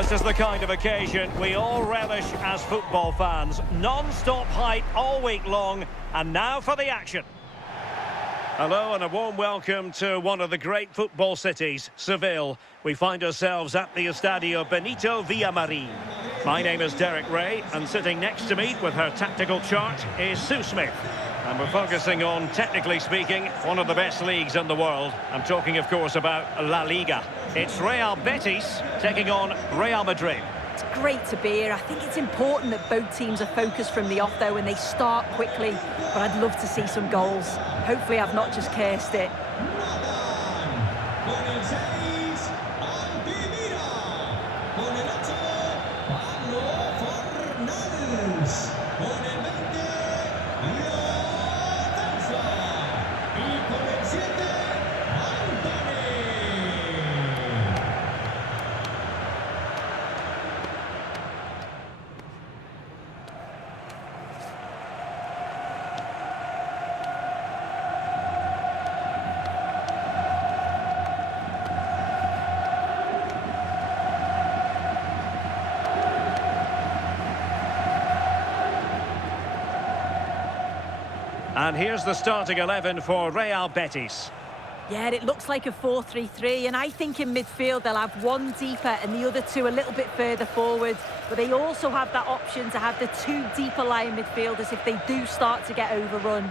This is the kind of occasion we all relish as football fans. Non-stop hype all week long, and now for the action. Hello and a warm welcome to one of the great football cities, Seville. We find ourselves at the Estadio Benito Villamarín. My name is Derek Ray, and sitting next to me with her tactical chart is Sue Smith. And we're focusing on, technically speaking, one of the best leagues in the world. I'm talking, of course, about La Liga. It's Real Betis taking on Real Madrid. It's great to be here. I think it's important that both teams are focused from the off, though, and they start quickly. But I'd love to see some goals. Hopefully I've not just cursed it. And here's the starting 11 for Real Betis. Yeah, it looks like a 4-3-3, and I think in midfield they'll have one deeper and the other two a little bit further forward. But they also have that option to have the two deeper lying midfielders if they do start to get overrun.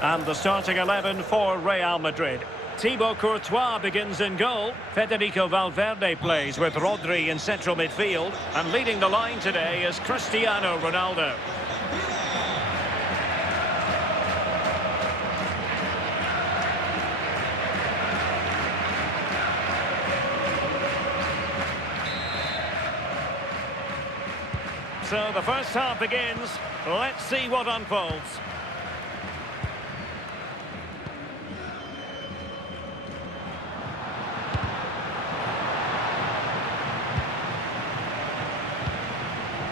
And the starting 11 for Real Madrid. Thibaut Courtois begins in goal. Federico Valverde plays with Rodri in central midfield. And leading the line today is Cristiano Ronaldo. So the first half begins. Let's see what unfolds.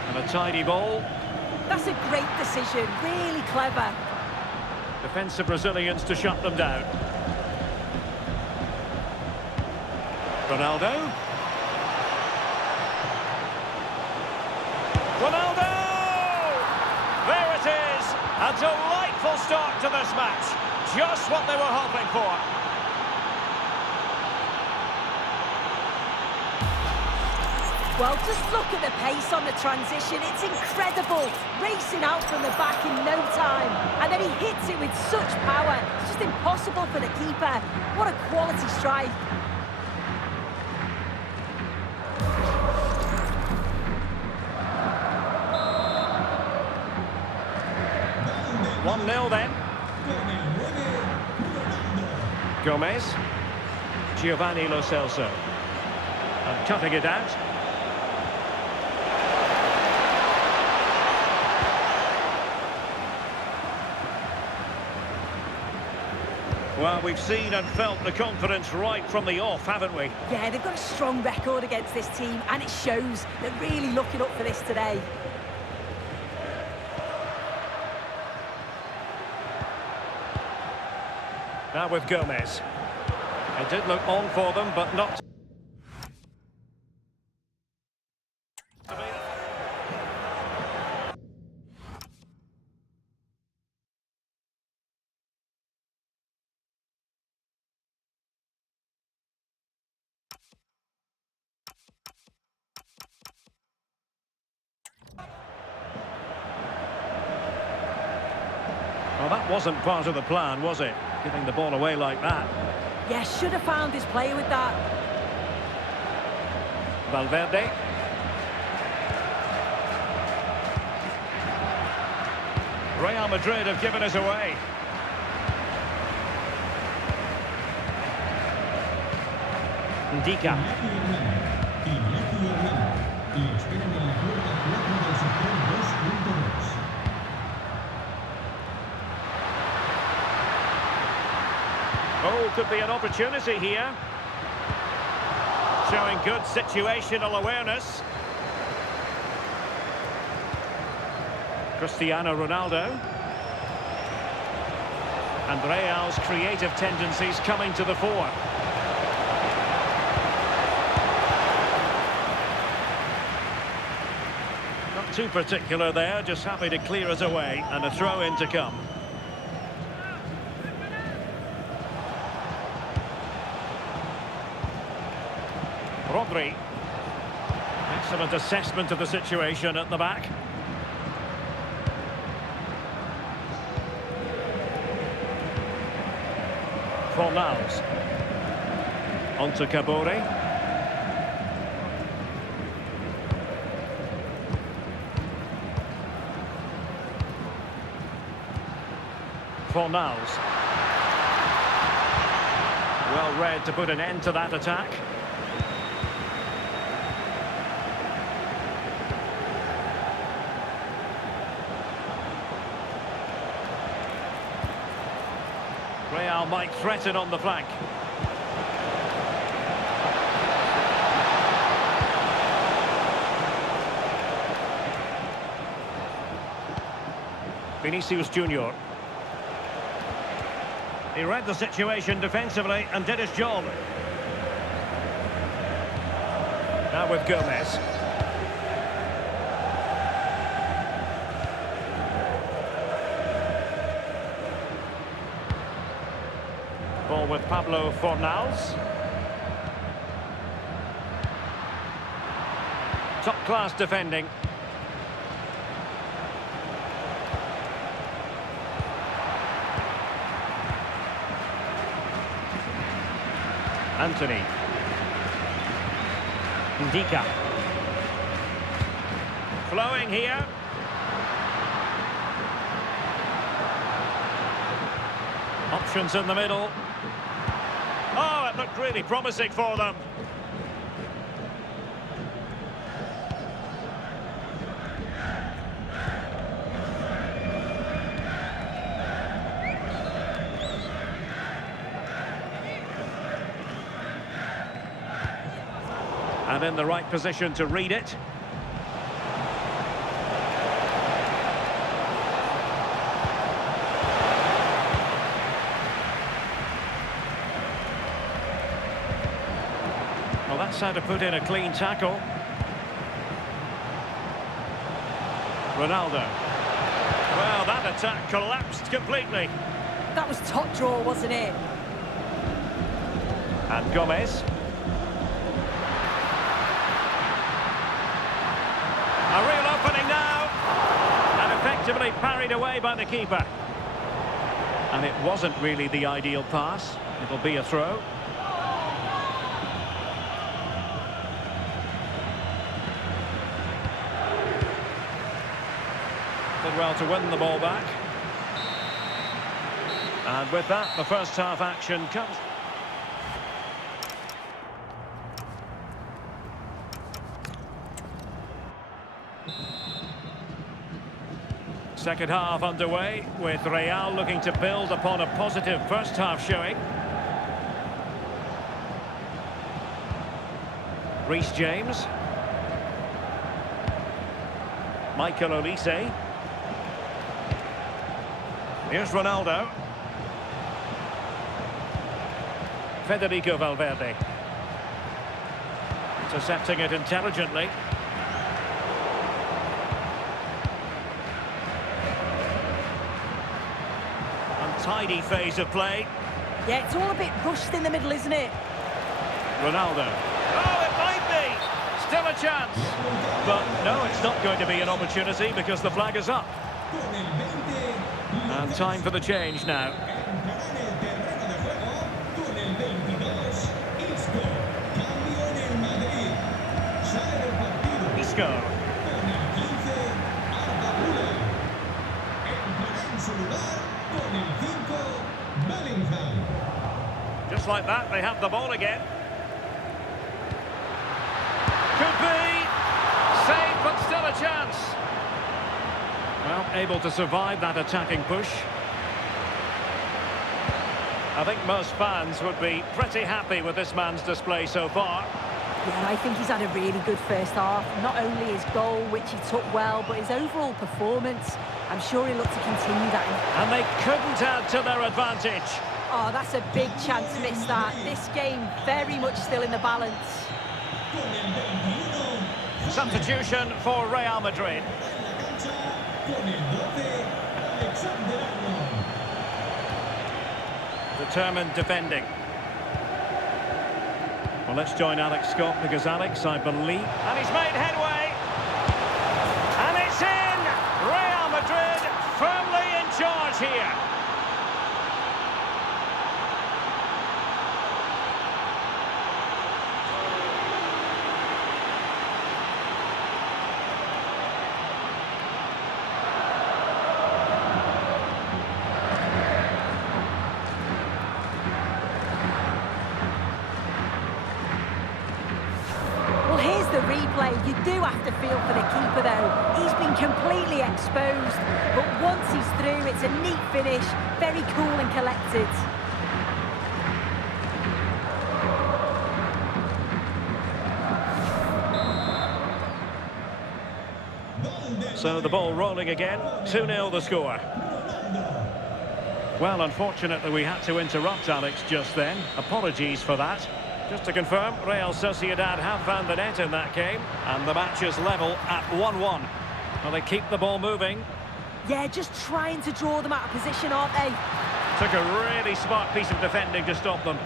And a tidy ball. That's a great decision, really clever. Defensive Brazilians to shut them down. Ronaldo. Ronaldo! There it is! A delightful start to this match. Just what they were hoping for. Well, just look at the pace on the transition. It's incredible. Racing out from the back in no time. And then he hits it with such power. It's just impossible for the keeper. What a quality strike. 1-0 then. Gomez. Giovanni Lo Celso. And cutting it out. Well, we've seen and felt the confidence right from the off, haven't we? Yeah, they've got a strong record against this team, and it shows. They're really looking up for this today. Now with Gomez. It did look on for them, but not... Well, that wasn't part of the plan, was it? Giving the ball away like that. Yeah, should have found his play with that. Valverde. Real Madrid have given us away. Ndika. Oh, could be an opportunity here. Showing good situational awareness. Cristiano Ronaldo. And Real's creative tendencies coming to the fore. too particular there, just happy to clear us away, and a throw-in to come. Rodri. Excellent assessment of the situation at the back. Fornals. On to Kabore. Fornals. Well read to put an end to that attack. Real might threaten on the flank. Vinicius Jr. He read the situation defensively and did his job. Now with Gomez. Ball with Pablo Fornals. Top-class defending. Anthony. Ndika. Flowing here. Options in the middle. Oh, it looked really promising for them. And in the right position to read it. Well, that's how to put in a clean tackle. Ronaldo. Well, that attack collapsed completely. That was top draw, wasn't it? And Gomez. A real opening now, and effectively parried away by the keeper. And it wasn't really the ideal pass. It'll be a throw. Did well to win the ball back. And with that, the first half action comes. Second half underway, with Real looking to build upon a positive first half showing. Reece James. Michael Olise. Here's Ronaldo. Federico Valverde. Intercepting it intelligently. Tidy phase of play. Yeah, it's all a bit rushed in the middle, isn't it? Ronaldo. Oh, it might be. Still a chance. But no, it's not going to be an opportunity because the flag is up. And time for the change now. Isco. Just like that, they have the ball again. Could be. Saved, but still a chance. Well, able to survive that attacking push. I think most fans would be pretty happy with this man's display so far. Yeah, I think he's had a really good first half. Not only his goal, which he took well, but his overall performance. I'm sure he'll look to continue that. And they couldn't add to their advantage. Oh, that's a big chance missed that. This game very much still in the balance. Substitution for Real Madrid. Determined defending. Well, let's join Alex Scott, because Alex, I believe... And he's made headway! And it's in! Real Madrid firmly in charge here. The replay, you do have to feel for the keeper though. He's been completely exposed, but once he's through, it's a neat finish, very cool and collected. So the ball rolling again, 2-0 the score. Well, unfortunately we had to interrupt Alex just then. Apologies for that. Just to confirm, Real Sociedad have found the net in that game, and the match is level at 1-1. Well, they keep the ball moving. Yeah, just trying to draw them out of position, aren't they? Took a really smart piece of defending to stop them.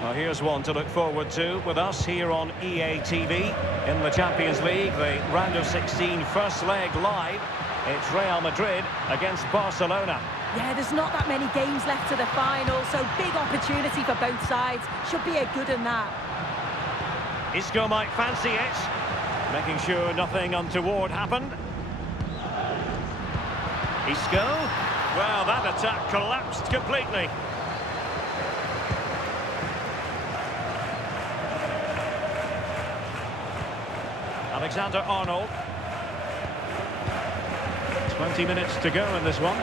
Well, here's one to look forward to with us here on EA TV. In the Champions League, the round of 16 first leg live. It's Real Madrid against Barcelona. Yeah, there's not that many games left to the final, so big opportunity for both sides. Should be a good in that. Isco might fancy it, making sure nothing untoward happened. Isco, well, that attack collapsed completely. Alexander-Arnold. 20 minutes to go in this one.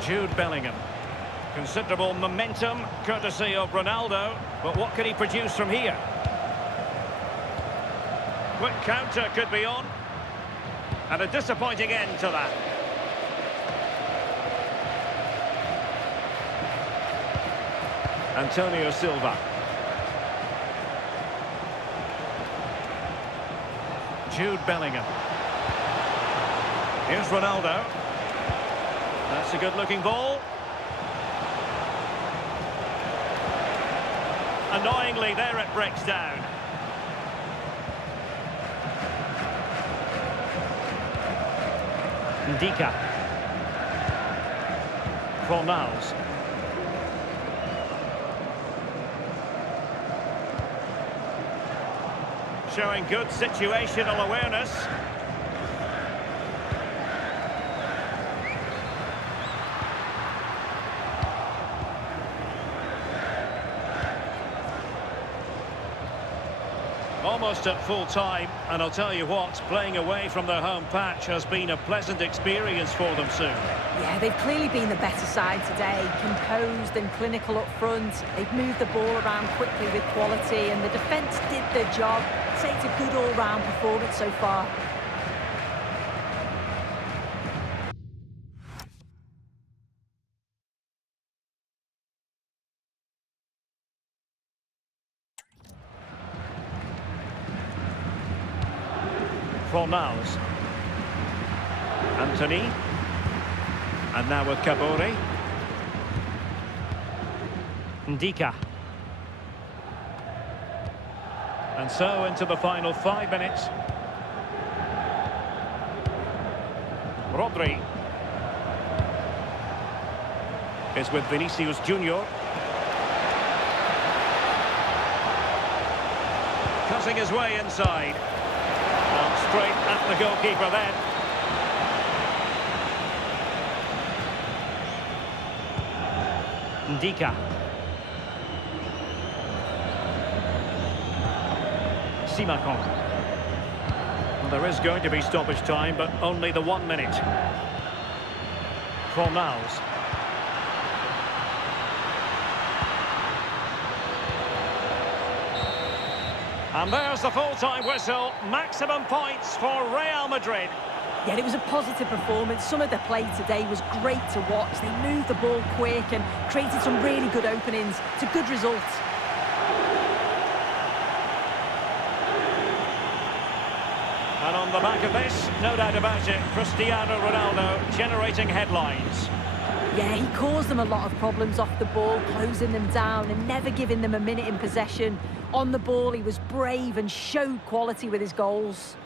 Jude Bellingham. Considerable momentum, courtesy of Ronaldo. But what can he produce from here? Quick counter could be on. And a disappointing end to that. Antonio Silva. Jude Bellingham. Here's Ronaldo. That's a good-looking ball. Annoyingly, there it breaks down. Ndika. Fornals. Showing good situational awareness. Almost at full time, and I'll tell you what, playing away from their home patch has been a pleasant experience for them soon. Yeah, they've clearly been the better side today, composed and clinical up front. They've moved the ball around quickly with quality, and the defence did their job. I'd say it's a good all-round performance so far. Fornals. Anthony. And now with Kabore. Ndika. And so into the final 5 minutes. Rodri is with Vinicius Jr. Cutting his way inside. And straight at the goalkeeper then. Ndika. Simakon. Well, there is going to be stoppage time, but only the 1 minute. Fornals. And there's the full-time whistle. Maximum points for Real Madrid. Yeah, it was a positive performance. Some of the play today was great to watch. They moved the ball quick and created some really good openings. It's a good result. And on the back of this, no doubt about it, Cristiano Ronaldo generating headlines. Yeah, he caused them a lot of problems off the ball, closing them down and never giving them a minute in possession. On the ball, he was brave and showed quality with his goals.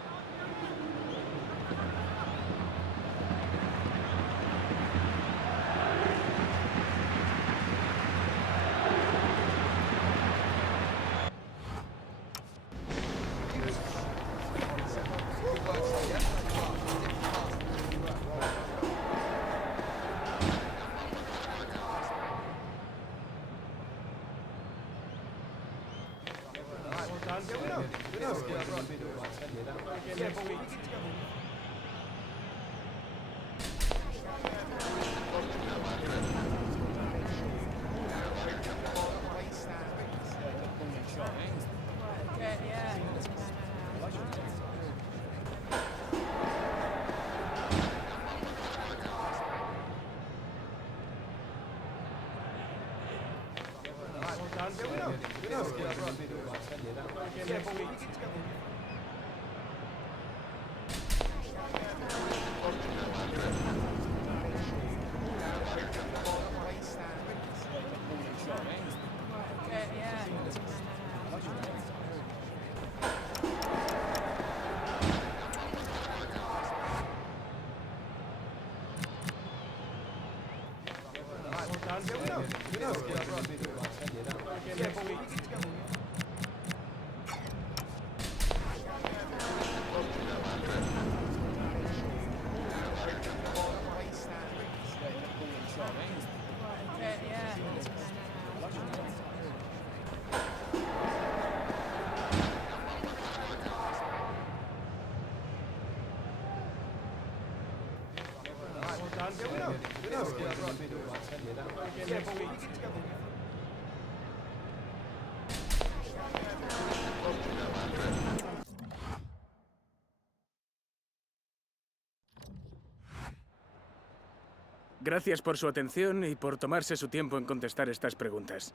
Gracias por su atención y por tomarse su tiempo en contestar estas preguntas.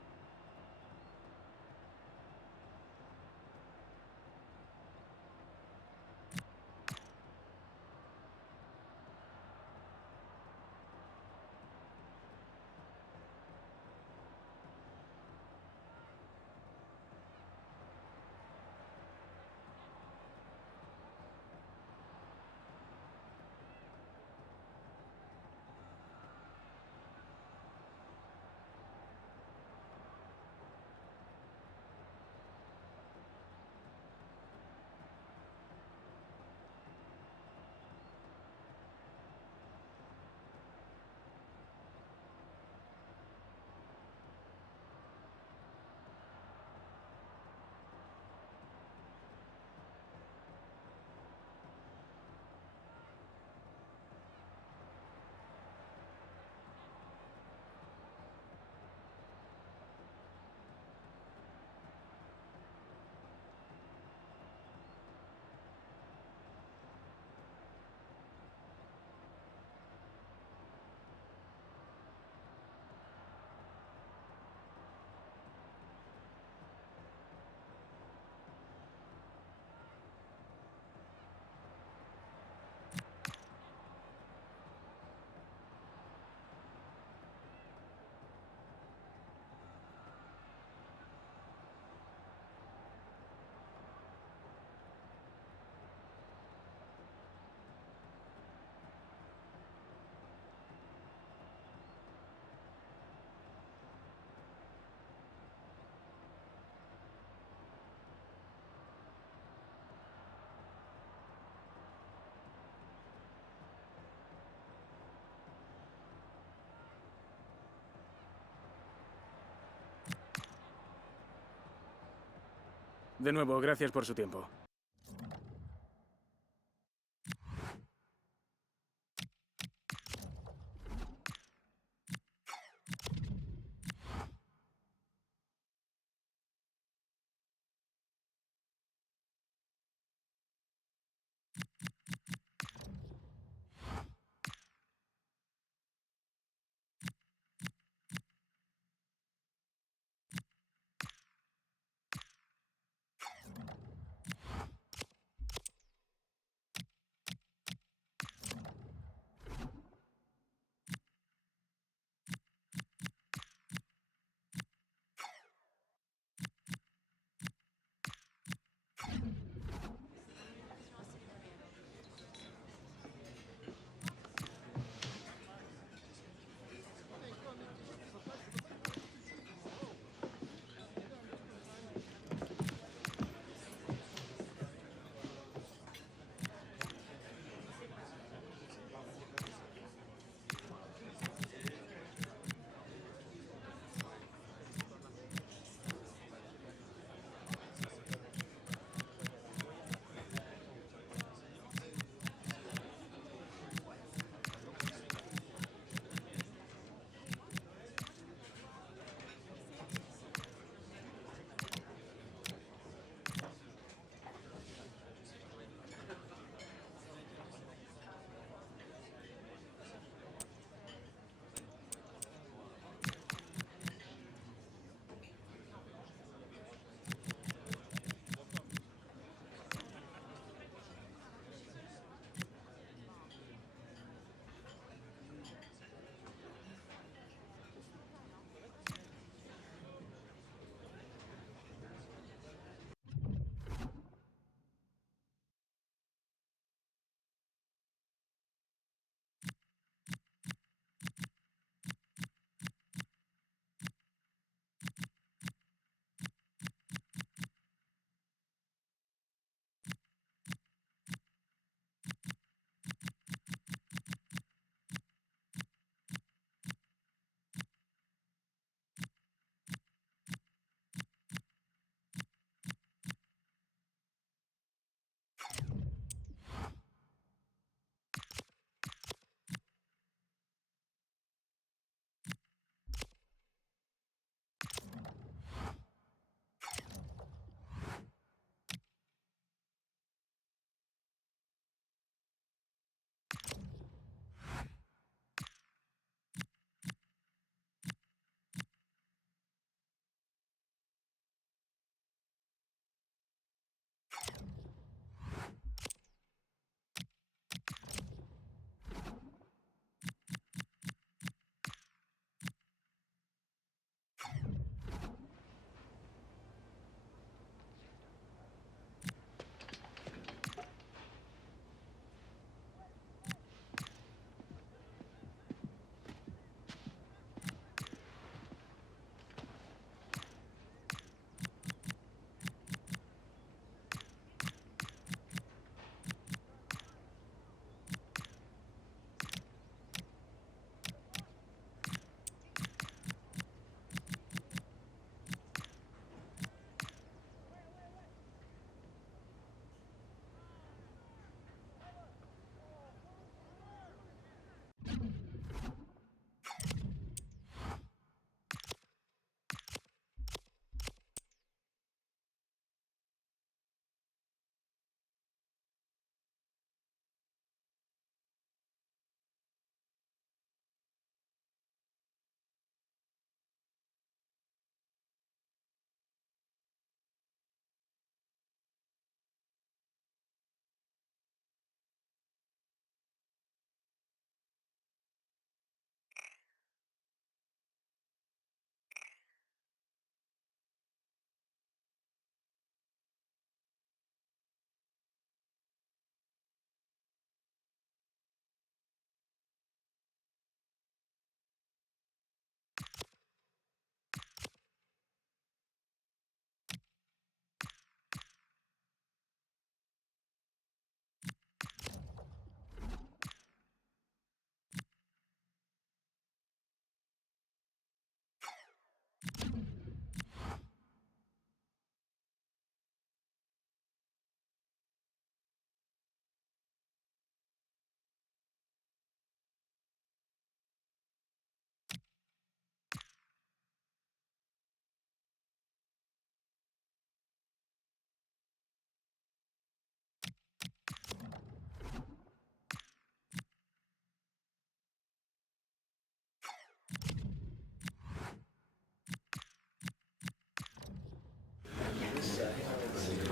De nuevo, gracias por su tiempo.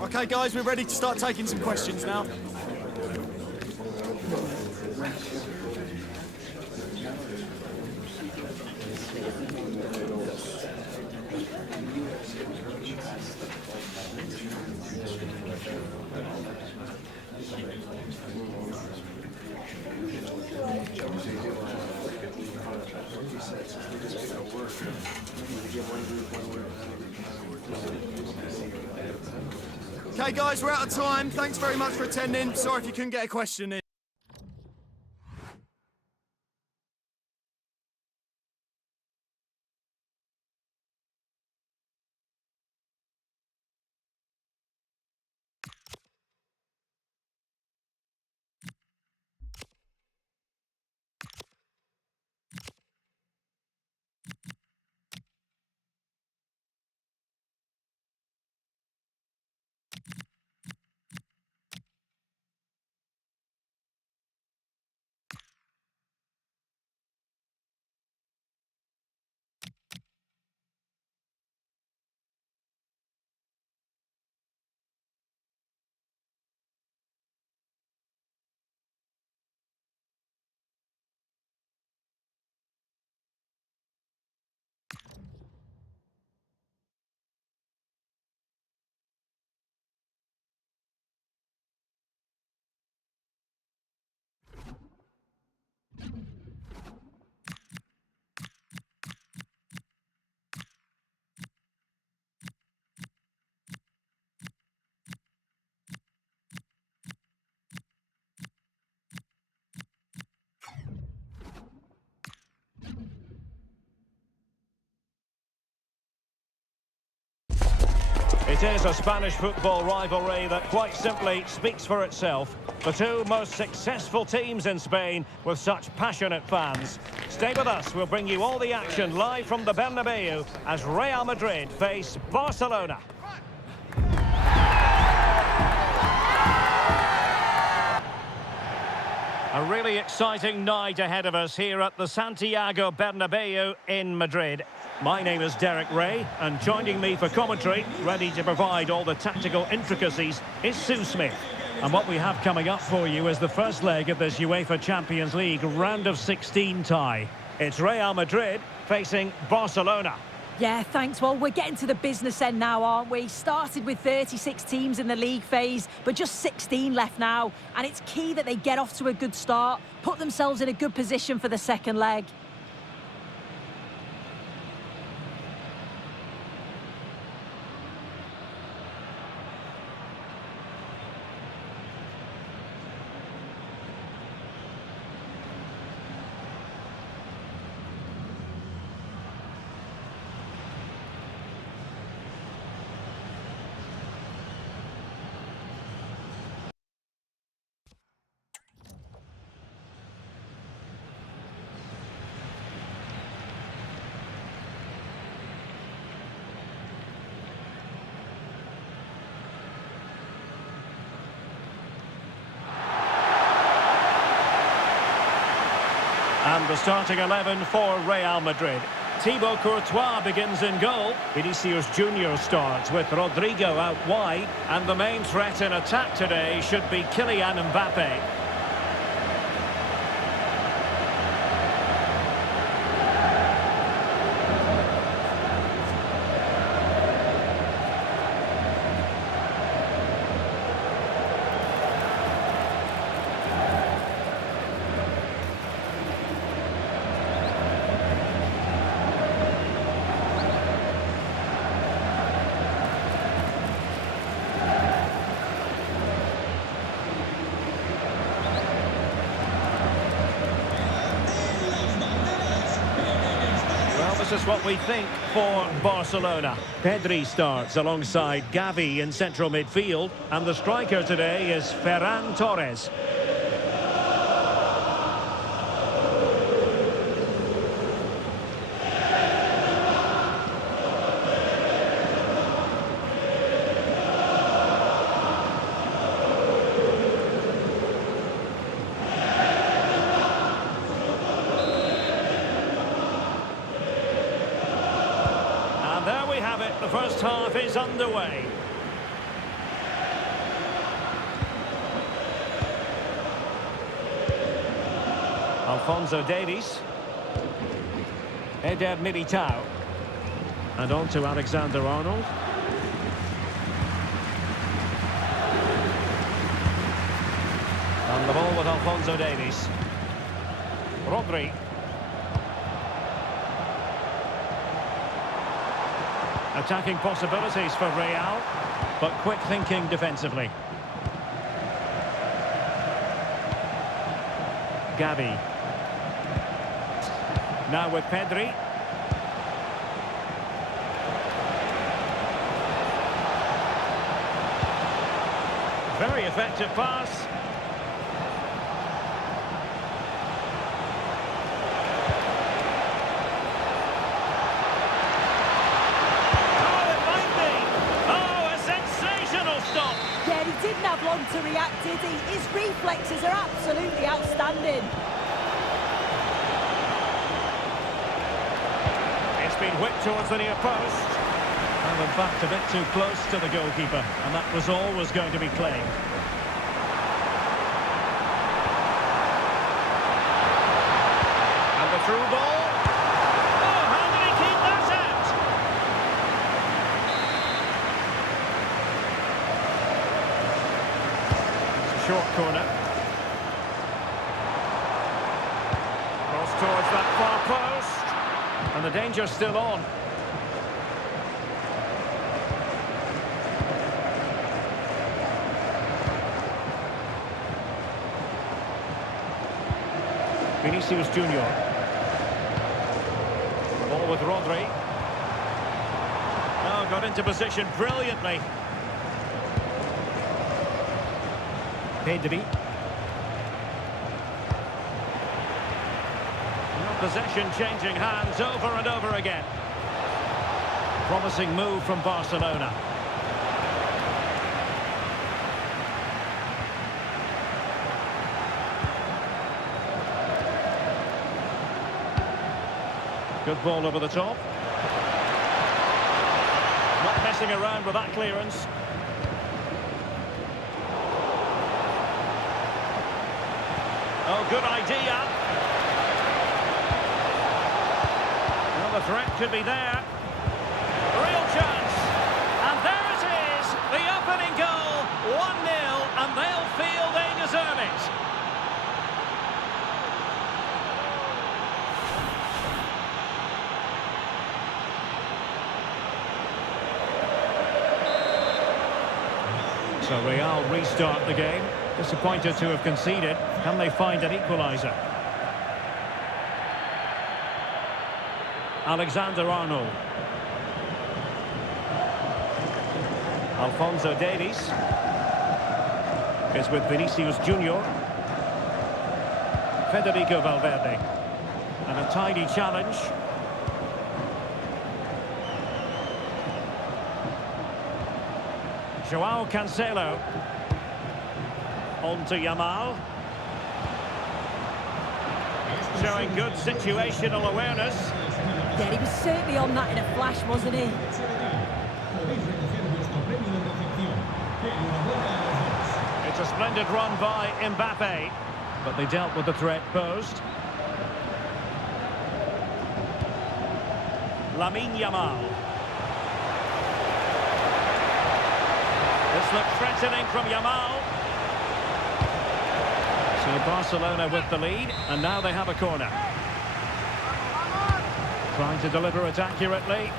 Okay, guys, we're ready to start taking some questions now. Okay, guys, we're out of time. Thanks very much for attending. Sorry if you couldn't get a question in. It is a Spanish football rivalry that quite simply speaks for itself. The two most successful teams in Spain with such passionate fans. Stay with us, we'll bring you all the action live from the Bernabeu as Real Madrid face Barcelona. A really exciting night ahead of us here at the Santiago Bernabeu in Madrid. My name is Derek Ray, and joining me for commentary, ready to provide all the tactical intricacies, is Sue Smith. And what we have coming up for you is the first leg of this UEFA Champions League round of 16 tie. It's Real Madrid facing Barcelona. Yeah, thanks. Well, we're getting to the business end now, aren't we? Started with 36 teams in the league phase, but just 16 left now. And it's key that they get off to a good start, put themselves in a good position for the second leg. And the starting 11 for Real Madrid. Thibaut Courtois begins in goal. Vini Jr starts with Rodrigo out wide. And the main threat in attack today should be Kylian Mbappé. This is what we think for Barcelona. Pedri starts alongside Gavi in central midfield, and the striker today is Ferran Torres. There we have it, the first half is underway. Alphonso Davies. Eder Militao. And on to Alexander-Arnold. And the ball with Alphonso Davies. Rodri. Attacking possibilities for Real, but quick thinking defensively. Gavi. Now with Pedri. Very effective pass. Oh, it might be. Oh, a sensational stop. Yeah, he didn't have long to react, did he? His reflexes are absolutely outstanding. It's been whipped towards the near post. And in fact, a bit too close to the goalkeeper. And that was always going to be claimed. And the through ball. Oh, how did he keep that out? It's a short corner. Cross towards that far post. And the danger's still on. Vinicius Jr. Ball with Rodri. Oh, got into position brilliantly. Pedri. Possession changing hands over and over again. Promising move from Barcelona. Good ball over the top. Not messing around with that clearance. Oh, good idea. Well, the threat could be there. Real chance. And there it is. The opening goal. 1-0, and they'll feel they deserve it. So Real restart the game. Disappointed to have conceded. Can they find an equaliser? Alexander-Arnold. Alphonso Davies is with Vinicius Jr. Federico Valverde. And a tidy challenge. Joao Cancelo. On to Yamal. Showing good situational awareness. Yeah, he was certainly on that in a flash, wasn't he? It's a splendid run by Mbappé, but they dealt with the threat posed. Lamine Yamal. This looks threatening from Yamal. So Barcelona with the lead, and now they have a corner. Trying to deliver it accurately.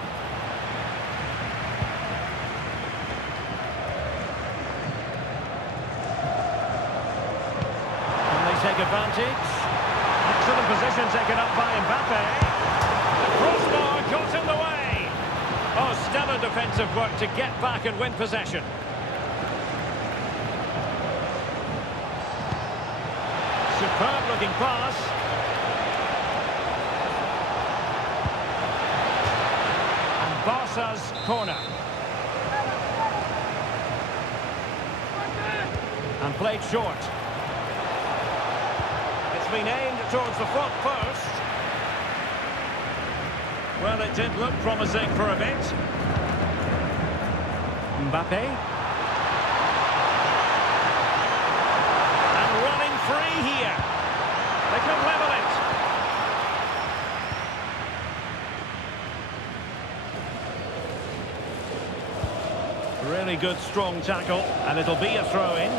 And they take advantage. Excellent position taken up by Mbappé. The crossbar got in the way. Oh, stellar defensive work to get back and win possession. Superb looking pass. And Barca's corner. And played short. It's been aimed towards the front post. Well, it did look promising for a bit. Mbappé. And running free here. They can level it. good, strong tackle, and it'll be a throw-in.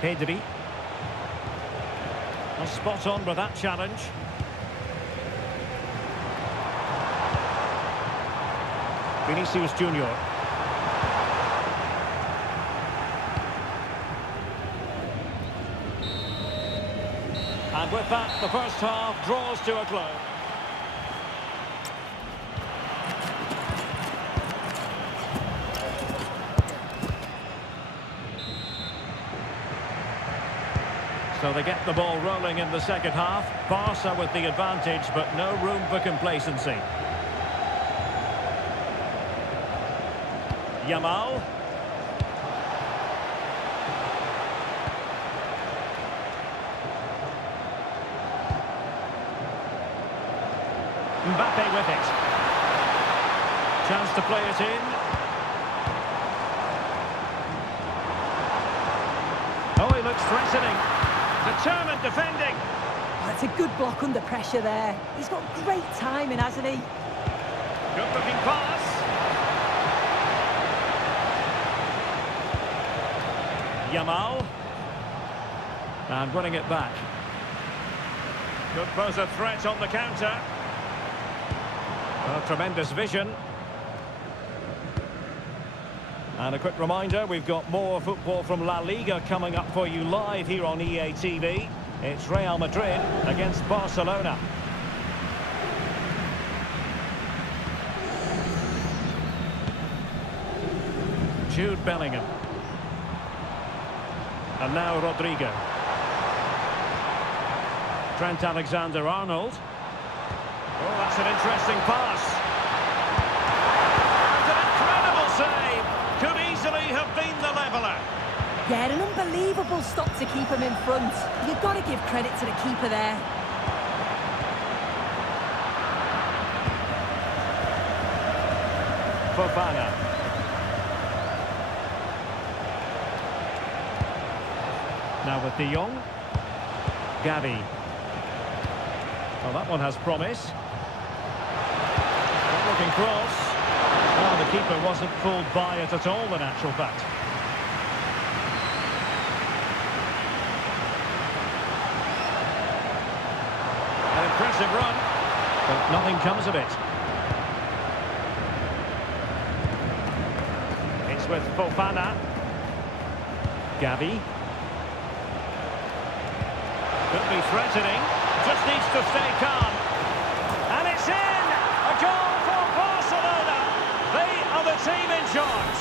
Pedri. Well, spot on with that challenge. Vinicius Jr. And with that, the first half draws to a close. So they get the ball rolling in the second half. Barca with the advantage, but no room for complacency. Yamal. Mbappé with it. Chance to play it in. Oh, he looks threatening. Determined defending. That's a good block under pressure there. He's got great timing, hasn't he? Good looking pass. Yamal. And running it back. Could pose a threat on the counter. Well, tremendous vision. And a quick reminder, we've got more football from La Liga coming up for you live here on EA TV. It's Real Madrid against Barcelona. Jude Bellingham. And now Rodrigo. Trent Alexander-Arnold. Oh, that's an interesting pass. That's an incredible save. Could easily have been the leveller. Yeah, an unbelievable stop to keep him in front. You've got to give credit to the keeper there. Fofana. Now with De Jong. Gavi. Well, that one has promise. Good-looking cross. Oh, the keeper wasn't fooled by it at all, in actual fact. An impressive run, but nothing comes of it. It's with Fofana. Gavi. Could be threatening. Just needs to stay calm. And it's in! A goal for Barcelona! They are the team in charge.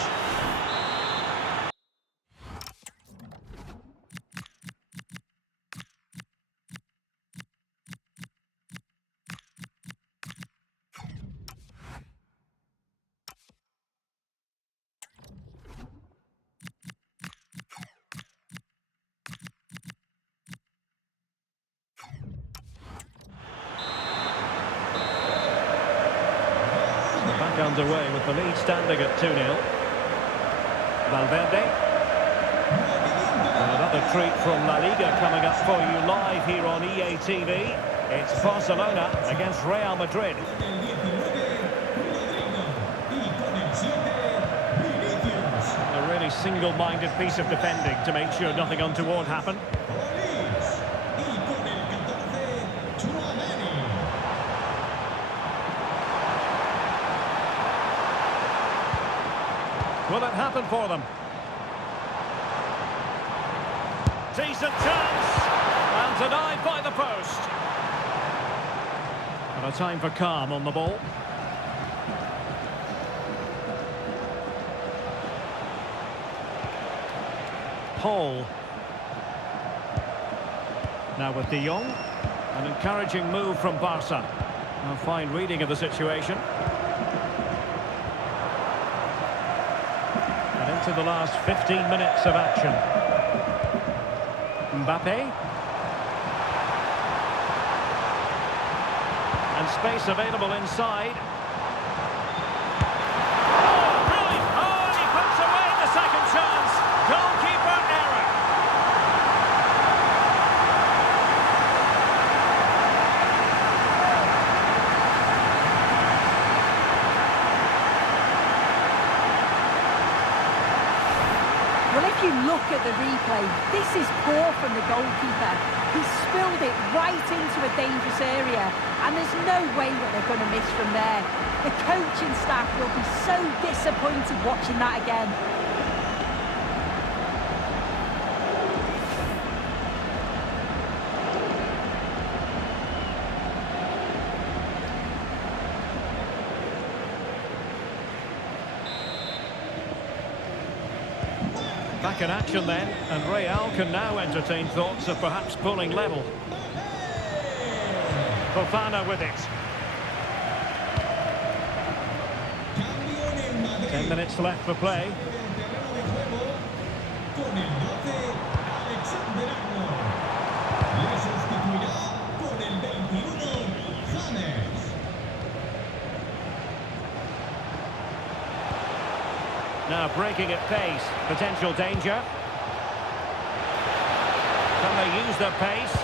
Back underway with the lead standing at 2-0. Valverde. Another treat from La Liga coming up for you live here on EA TV. It's Barcelona against Real Madrid. A really single-minded piece of defending to make sure nothing untoward happened. Will it happen for them? Decent chance! And denied by the post. And a time for calm on the ball. Paul. Now with De Jong. An encouraging move from Barca. A fine reading of the situation. Into the last 15 minutes of action. Mbappé. And space available inside. Oh, brilliant! Oh, and he puts away the second chance. Goalkeeper error. Well, if you look at the replay, this is poor from the goalkeeper. He spilled it right into a dangerous area, and there's no way that they're going to miss from there. The coaching staff will be so disappointed watching that again. Back in action then, and Real can now entertain thoughts of perhaps pulling level. Fofana with it. 10 minutes left for play. Now breaking at pace, potential danger. Can they use their pace?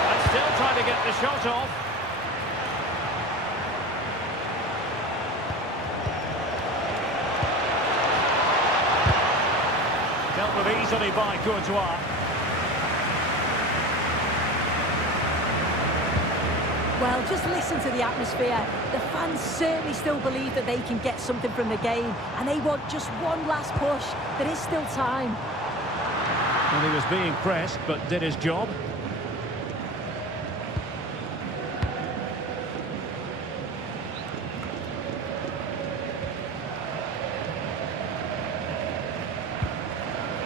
And still trying to get the shot off. Dealt with easily by Courtois. Well, just listen to the atmosphere. The fans certainly still believe that they can get something from the game, and they want just one last push. There is still time. And he was being pressed, but did his job.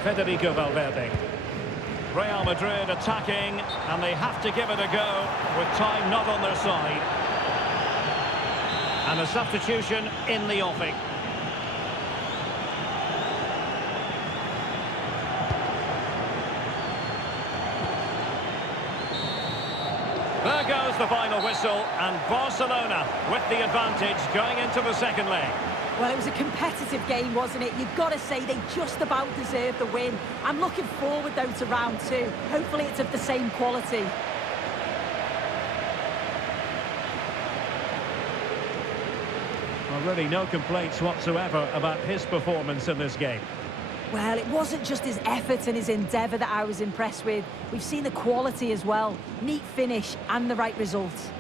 Federico Valverde. Real Madrid attacking, and they have to give it a go with time not on their side. And a substitution in the offing. There goes the final whistle, and Barcelona with the advantage going into the second leg. Well, it was a competitive game, wasn't it? You've got to say they just about deserved the win. I'm looking forward, though, to round two. Hopefully it's of the same quality. Well, really no complaints whatsoever about his performance in this game. Well, it wasn't just his effort and his endeavour that I was impressed with. We've seen the quality as well. Neat finish and the right result.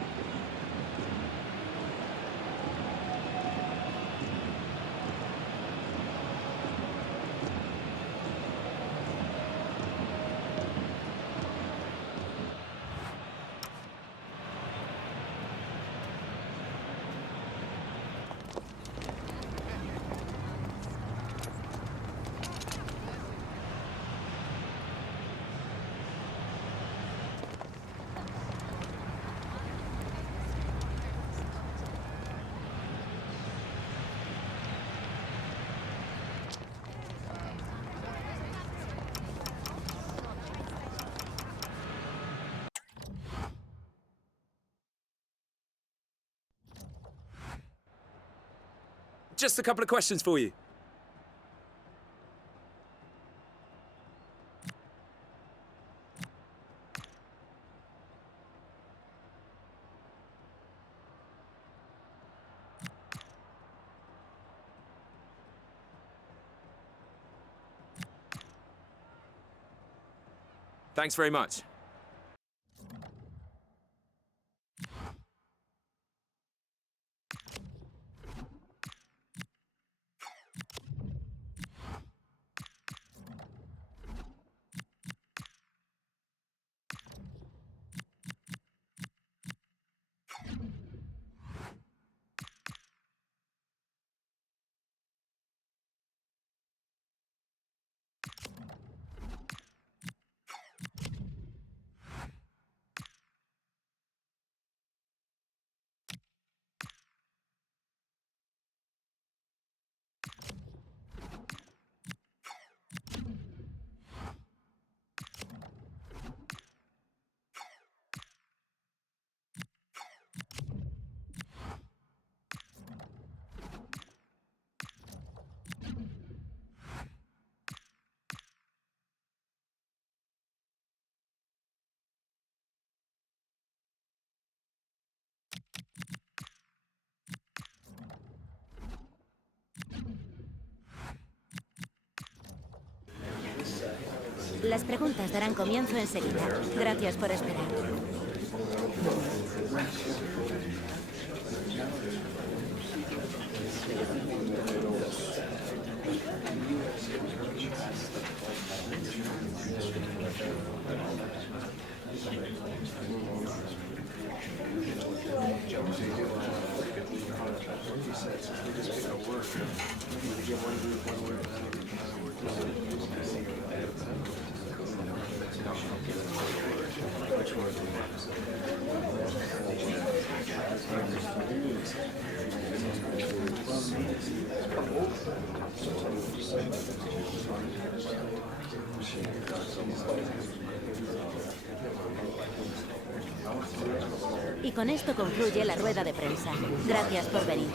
Just a couple of questions for you. Thanks very much. Las preguntas darán comienzo enseguida. Gracias por esperar. Y con esto concluye la rueda de prensa. Gracias por venir.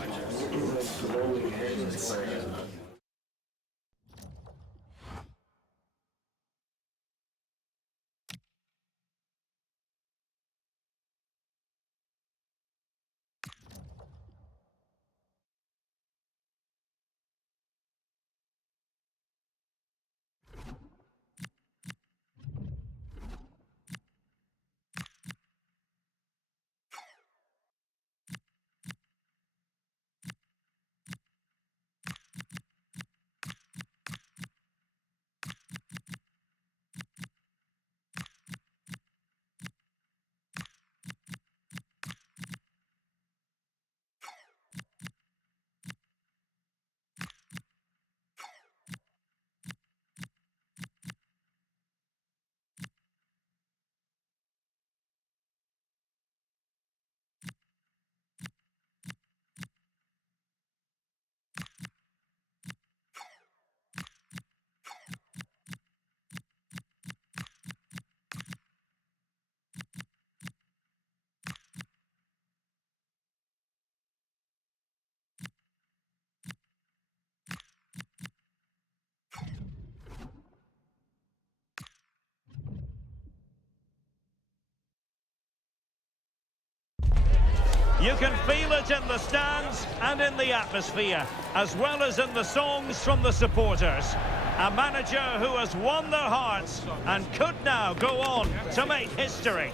You can feel it in the stands and in the atmosphere, as well as in the songs from the supporters. A manager who has won their hearts and could now go on to make history.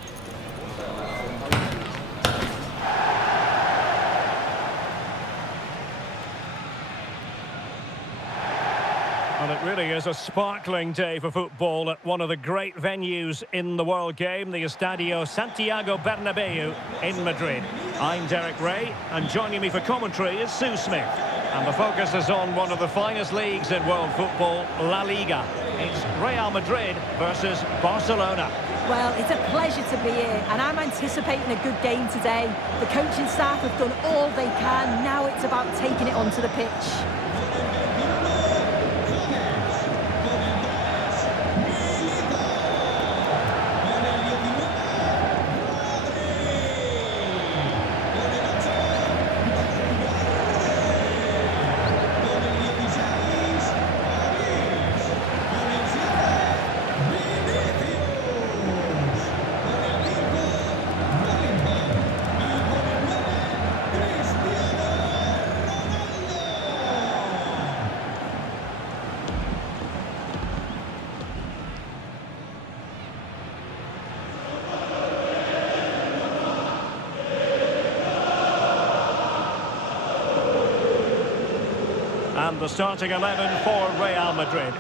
Well, it really is a sparkling day for football at one of the great venues in the world game, the Estadio Santiago Bernabéu in Madrid. I'm Derek Ray, and joining me for commentary is Sue Smith. And the focus is on one of the finest leagues in world football, La Liga. It's Real Madrid versus Barcelona. Well, it's a pleasure to be here, and I'm anticipating a good game today. The coaching staff have done all they can. Now it's about taking it onto the pitch. And the starting 11 for Real Madrid.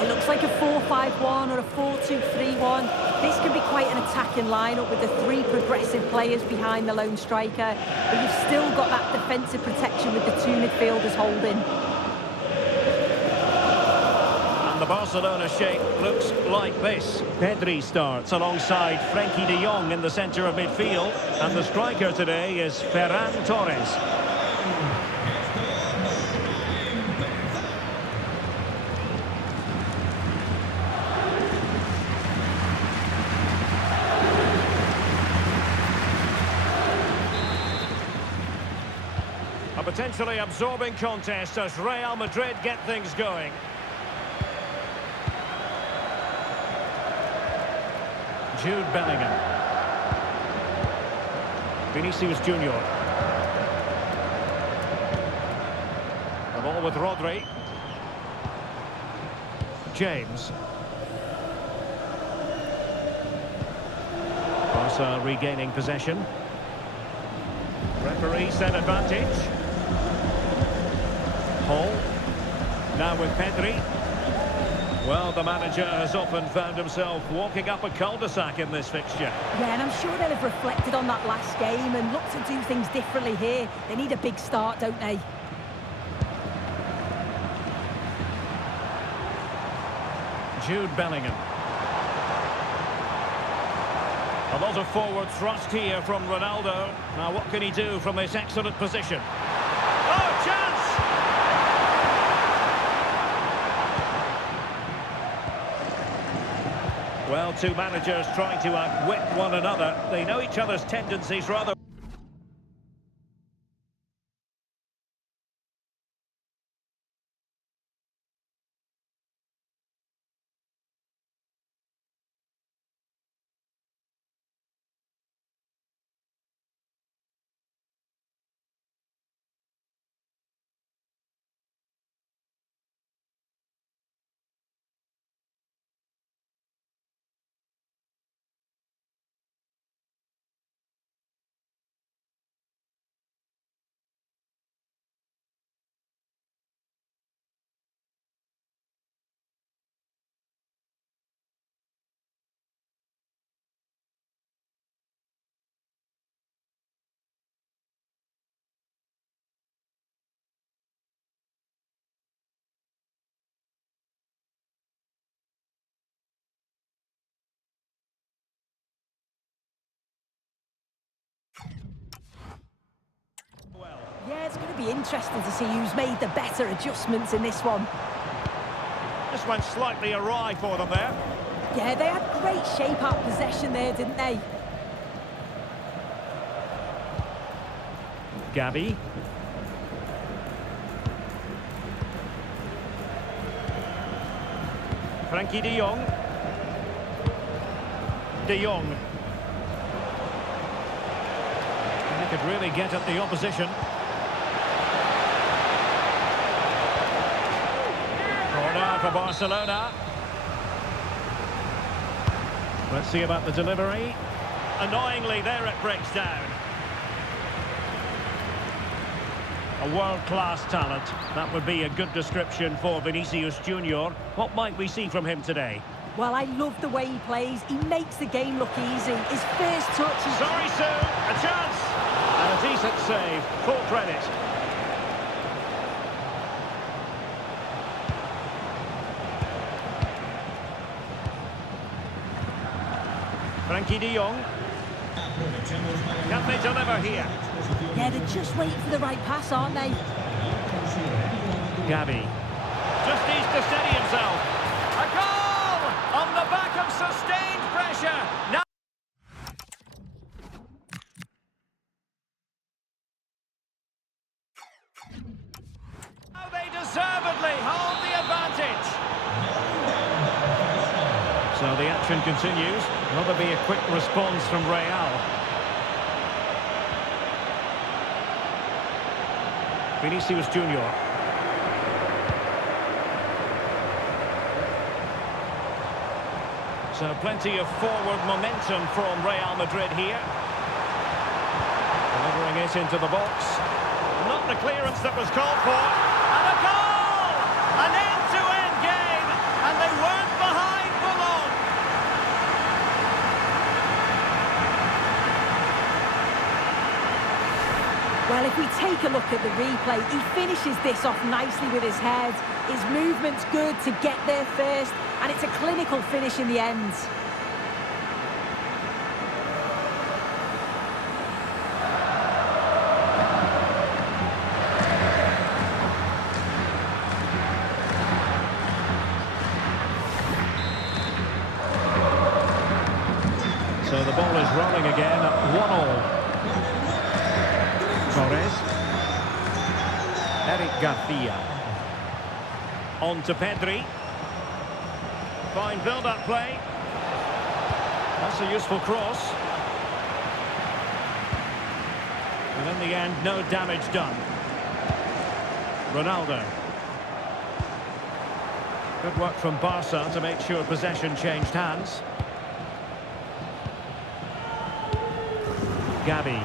It looks like a 4-5-1 or a 4-2-3-1. This can be quite an attacking lineup with the three progressive players behind the lone striker. But you've still got that defensive protection with the two midfielders holding. And the Barcelona shape looks like this. Pedri starts alongside Frenkie de Jong in the centre of midfield. And the striker today is Ferran Torres. A potentially absorbing contest as Real Madrid get things going. Jude Bellingham. Vinicius Jr. The ball with Rodri. James. So regaining possession. Referee set advantage. Hall. Now with Pedri. Well, the manager has often found himself walking up a cul-de-sac in this fixture. Yeah, and I'm sure they'll have reflected on that last game and looked to do things differently here. They need a big start, don't they? Jude Bellingham. A lot of forward thrust here from Ronaldo. Now what can he do from this excellent position? Oh, chance! Well, two managers trying to outwit one another. They know each other's tendencies rather. Yeah, it's going to be interesting to see who's made the better adjustments in this one. This went slightly awry for them there. Yeah, they had great shape out possession there, didn't they? Gavi. Frankie de Jong. De Jong. And he could really get at the opposition. Corner for Barcelona. Let's see about the delivery. Annoyingly, there it breaks down. A world-class talent. That would be a good description for Vinicius Jr. What might we see from him today? Well, I love the way he plays. He makes the game look easy. His first touch is... Sorry, Sue. A chance. And a decent save. Full credit. Frankie de Jong. Can they deliver here? Yeah, they're just waiting for the right pass, aren't they? Gavi. Just needs to steady himself. A goal! On the back of sustained pressure. Now they deservedly hold the advantage. So the action continues. Will there be a quick response from Real? Vinicius Jr. So plenty of forward momentum from Real Madrid here. Delivering it into the box. Not the clearance that was called for. And a goal! An end-to-end game. And they weren't behind for long. Well, if we take a look at the replay, he finishes this off nicely with his head. His movement's good to get there first, and it's a clinical finish in the end. So the ball is rolling again at 1-1. Torres. Eric Garcia. On to Pedri. Fine build-up play. That's a useful cross. And in the end, no damage done. Ronaldo. Good work from Barca to make sure possession changed hands. Gavi.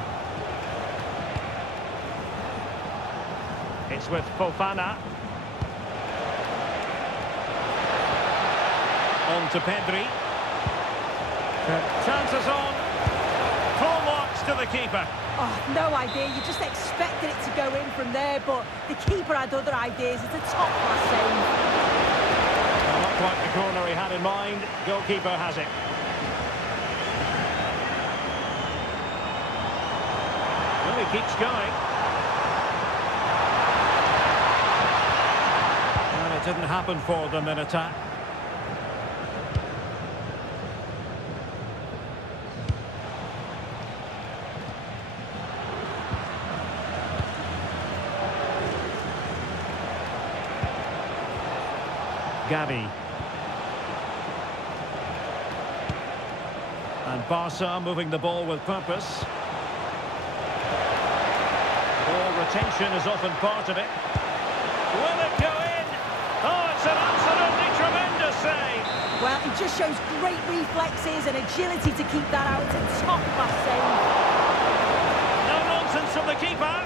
It's with Fofana. On to Pedri. Chances on. Full marks to the keeper. Oh, no idea. You just expected it to go in from there, but the keeper had other ideas. It's a top-class save. Well, not quite the corner he had in mind. Goalkeeper has it. Well, he keeps going. And it didn't happen for them in attack. Gavi. And Barca moving the ball with purpose. Ball retention is often part of it. Will it go in? Oh, it's an absolutely tremendous save. Well, he just shows great reflexes and agility to keep that out. It's a top-class save. No nonsense from the keeper.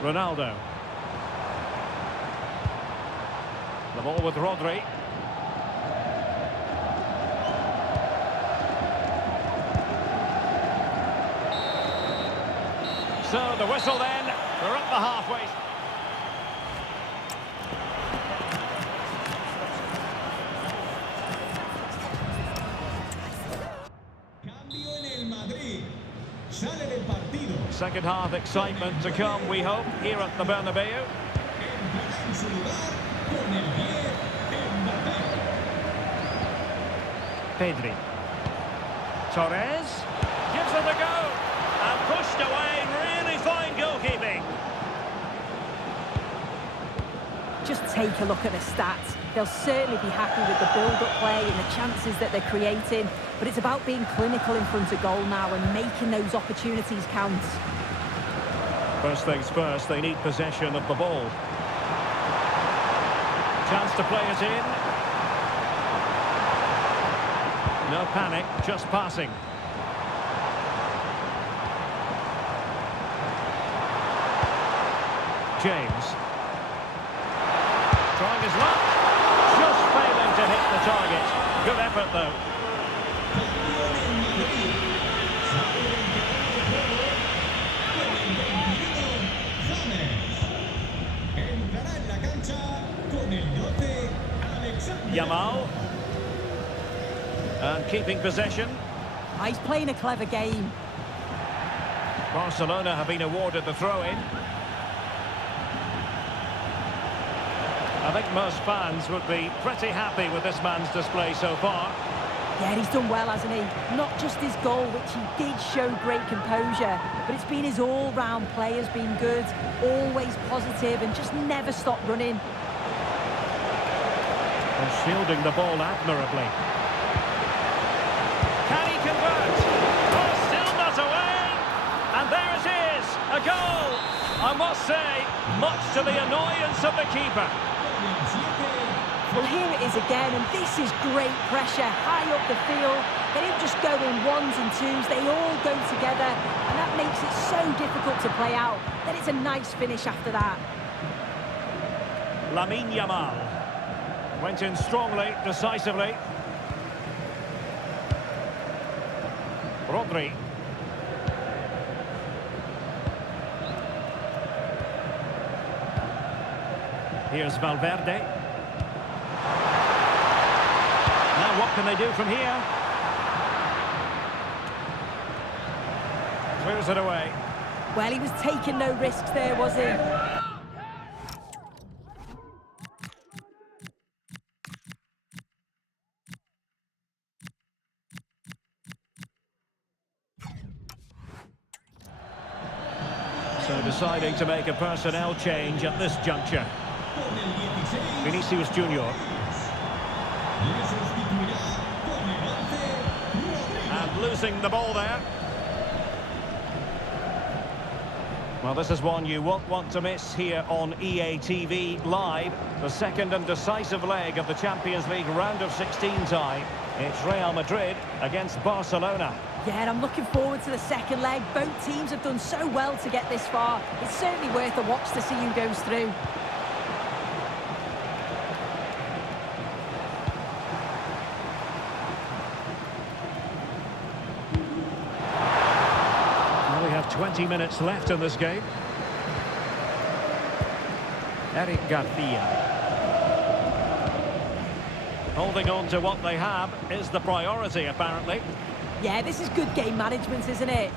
Ronaldo. The ball with Rodri. So the whistle then. We're up the halfway. Cambio en el Madrid. Sale del partido. Second half excitement to come, we hope, here at the Bernabeu. Entrará en su lugar con el 10, Mbappé. Pedri. Torres. Gives it a go. And pushed away. Really fine goalkeeping. Just take a look at the stats. They'll certainly be happy with the build-up play and the chances that they're creating. But it's about being clinical in front of goal now and making those opportunities count. First things first, they need possession of the ball. Chance to play it in. No panic, just passing. James. Trying his luck. Just failing to hit the target. Good effort, though. Cambio en el Madrid. Sale del terreno de juego con el 21, James. Entrará en la cancha con el 12, Alexander. Yamal. And keeping possession. Oh, he's playing a clever game. Barcelona have been awarded the throw-in. I think most fans would be pretty happy with this man's display so far. Yeah, he's done well, hasn't he? Not just his goal, which he did show great composure, but it's been his all-round play has been good, always positive and just never stopped running. And shielding the ball admirably. Can he convert? Oh, still not away! And there it is, a goal! I must say, much to the annoyance of the keeper. Well, here it is again, and this is great pressure, high up the field. They don't just go in ones and twos, they all go together, and that makes it so difficult to play out. Then it's a nice finish after that. Lamine Yamal. Went in strongly, decisively. Rodri. Here's Valverde. Now what can they do from here? Clears it away. Well, he was taking no risks there, was he? So deciding to make a personnel change at this juncture. Vinicius Jr. And losing the ball there. Well, this is one you won't want to miss here on EA TV Live. The second and decisive leg of the Champions League round of 16 tie. It's Real Madrid against Barcelona. Yeah, and I'm looking forward to the second leg. Both teams have done so well to get this far. It's certainly worth a watch to see who goes through. Well, we have 20 minutes left in this game. Eric Garcia. Holding on to what they have is the priority, apparently. Yeah, this is good game management, isn't it?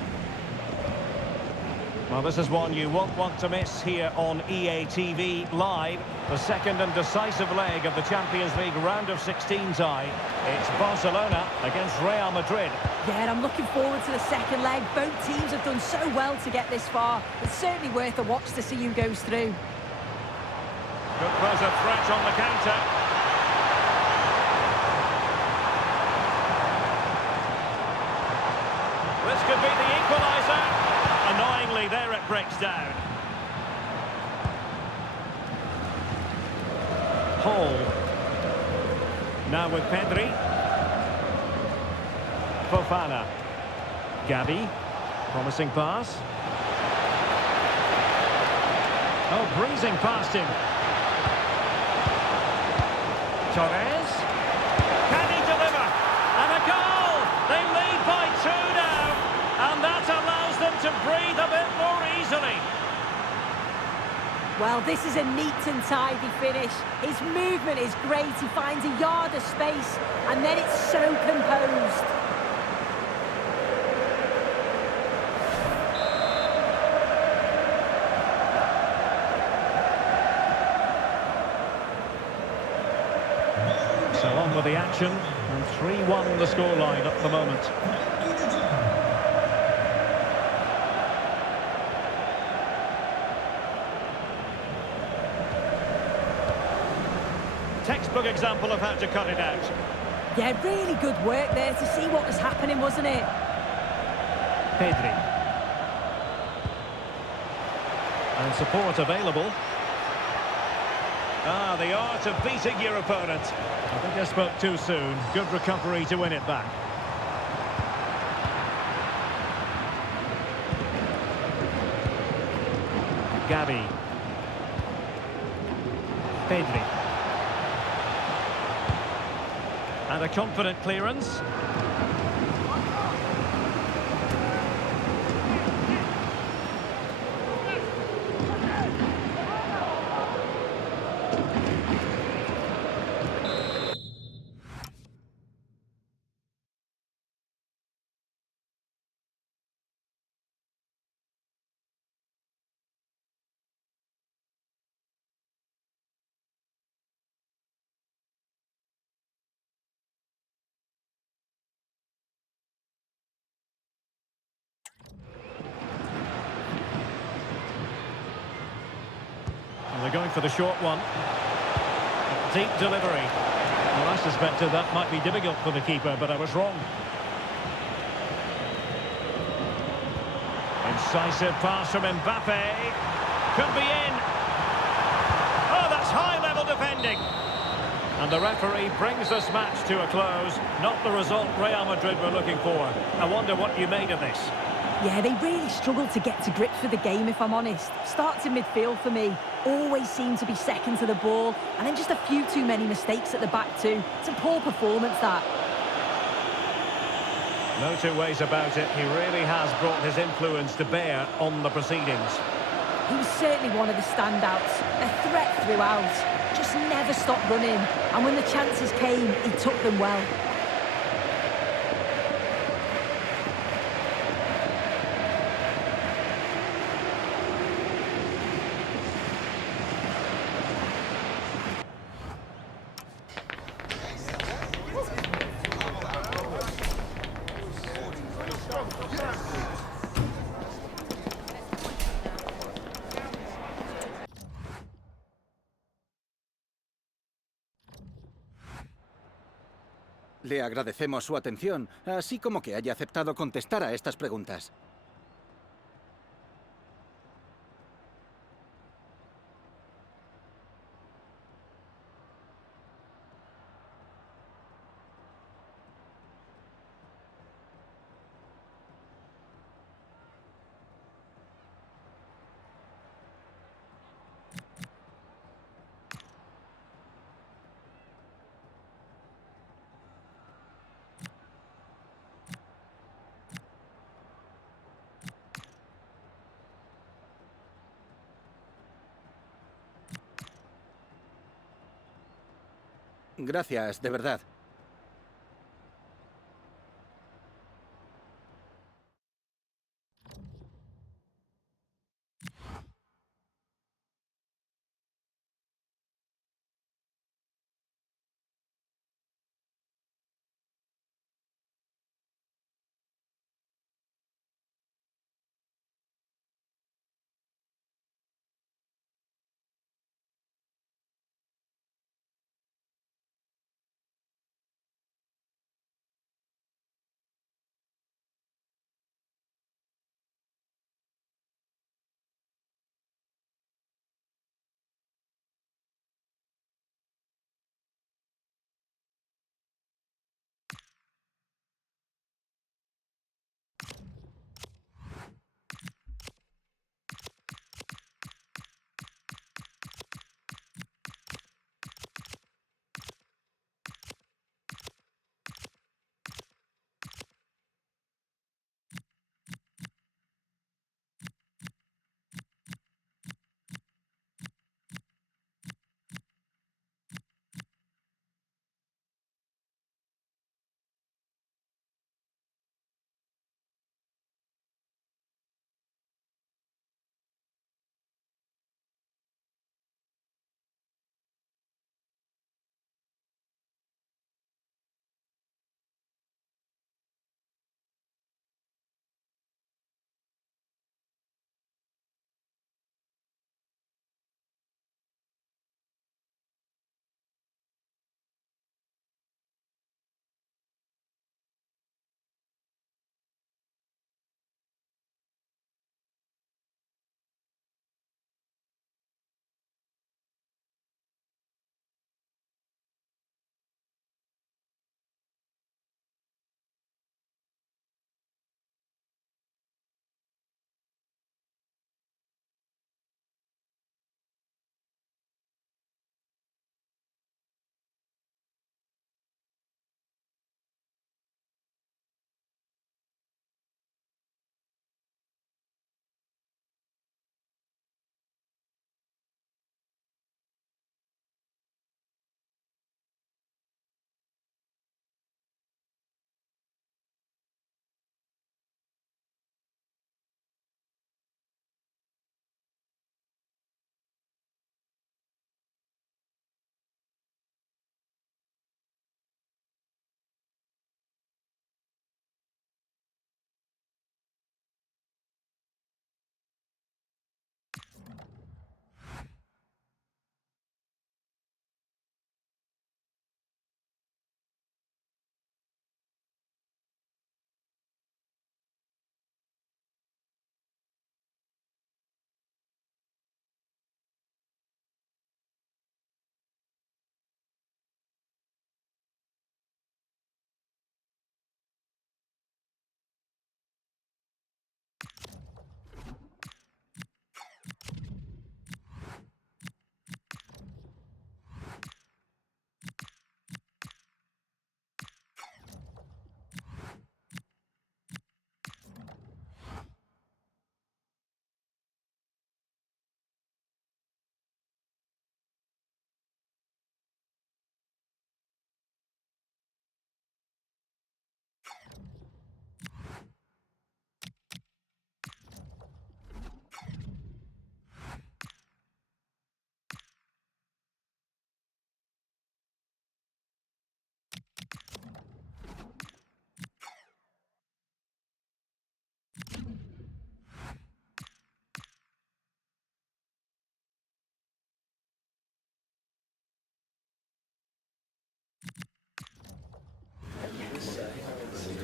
Well, this is one you won't want to miss here on EA TV Live. The second and decisive leg of the Champions League round of 16 tie. It's Barcelona against Real Madrid. Yeah, and I'm looking forward to the second leg. Both teams have done so well to get this far. It's certainly worth a watch to see who goes through. Could pose a threat on the counter. This could be the equaliser. Annoyingly, there it breaks down. Hall. Now with Pedri. Fofana. Gavi. Promising pass. Oh, breezing past him. Torres. Can he deliver? And a goal! They lead by 2 now. And that allows them to breathe a bit more easily. Well, this is a neat and tidy finish. His movement is great. He finds a yard of space, and then it's so composed. So on with the action, and 3-1 the scoreline at the moment. Textbook example of how to cut it out. Yeah, really good work there to see what was happening, wasn't it? Pedri. And support available. Ah, the art of beating your opponent. I think I spoke too soon. Good recovery to win it back. Gavi. Pedri. And a confident clearance. They're going for the short one. Deep delivery. Well, I suspected that might be difficult for the keeper, but I was wrong. Incisive pass from Mbappé. Could be in. Oh, that's high-level defending. And the referee brings this match to a close. Not the result Real Madrid were looking for. I wonder what you made of this. Yeah, they really struggled to get to grips with the game, if I'm honest. Starts in midfield for me. Always seem to be second to the ball. And then just a few too many mistakes at the back too. It's a poor performance, that. No two ways about it. He really has brought his influence to bear on the proceedings. He was certainly one of the standouts. A threat throughout. Just never stopped running. And when the chances came, he took them well. Le agradecemos su atención, así como que haya aceptado contestar a estas preguntas. Gracias, de verdad.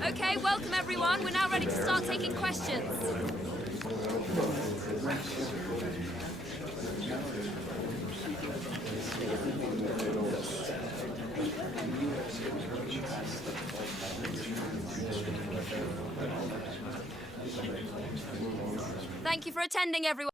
Okay, welcome everyone. We're now ready to start taking questions. Thank you for attending, everyone.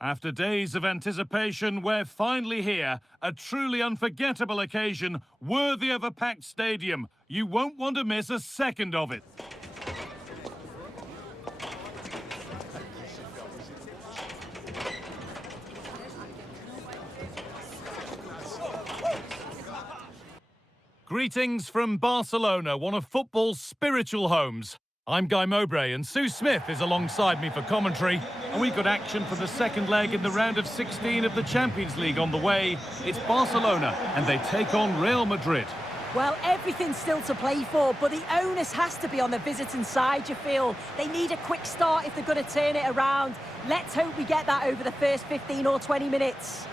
After days of anticipation, we're finally here. A truly unforgettable occasion, worthy of a packed stadium. You won't want to miss a second of it. Greetings from Barcelona, one of football's spiritual homes. I'm Guy Mowbray and Sue Smith is alongside me for commentary. And we've got action for the second leg in the round of 16 of the Champions League on the way. It's Barcelona and they take on Real Madrid. Well, everything's still to play for, but the onus has to be on the visiting side, you feel. They need a quick start if they're going to turn it around. Let's hope we get that over the first 15 or 20 minutes.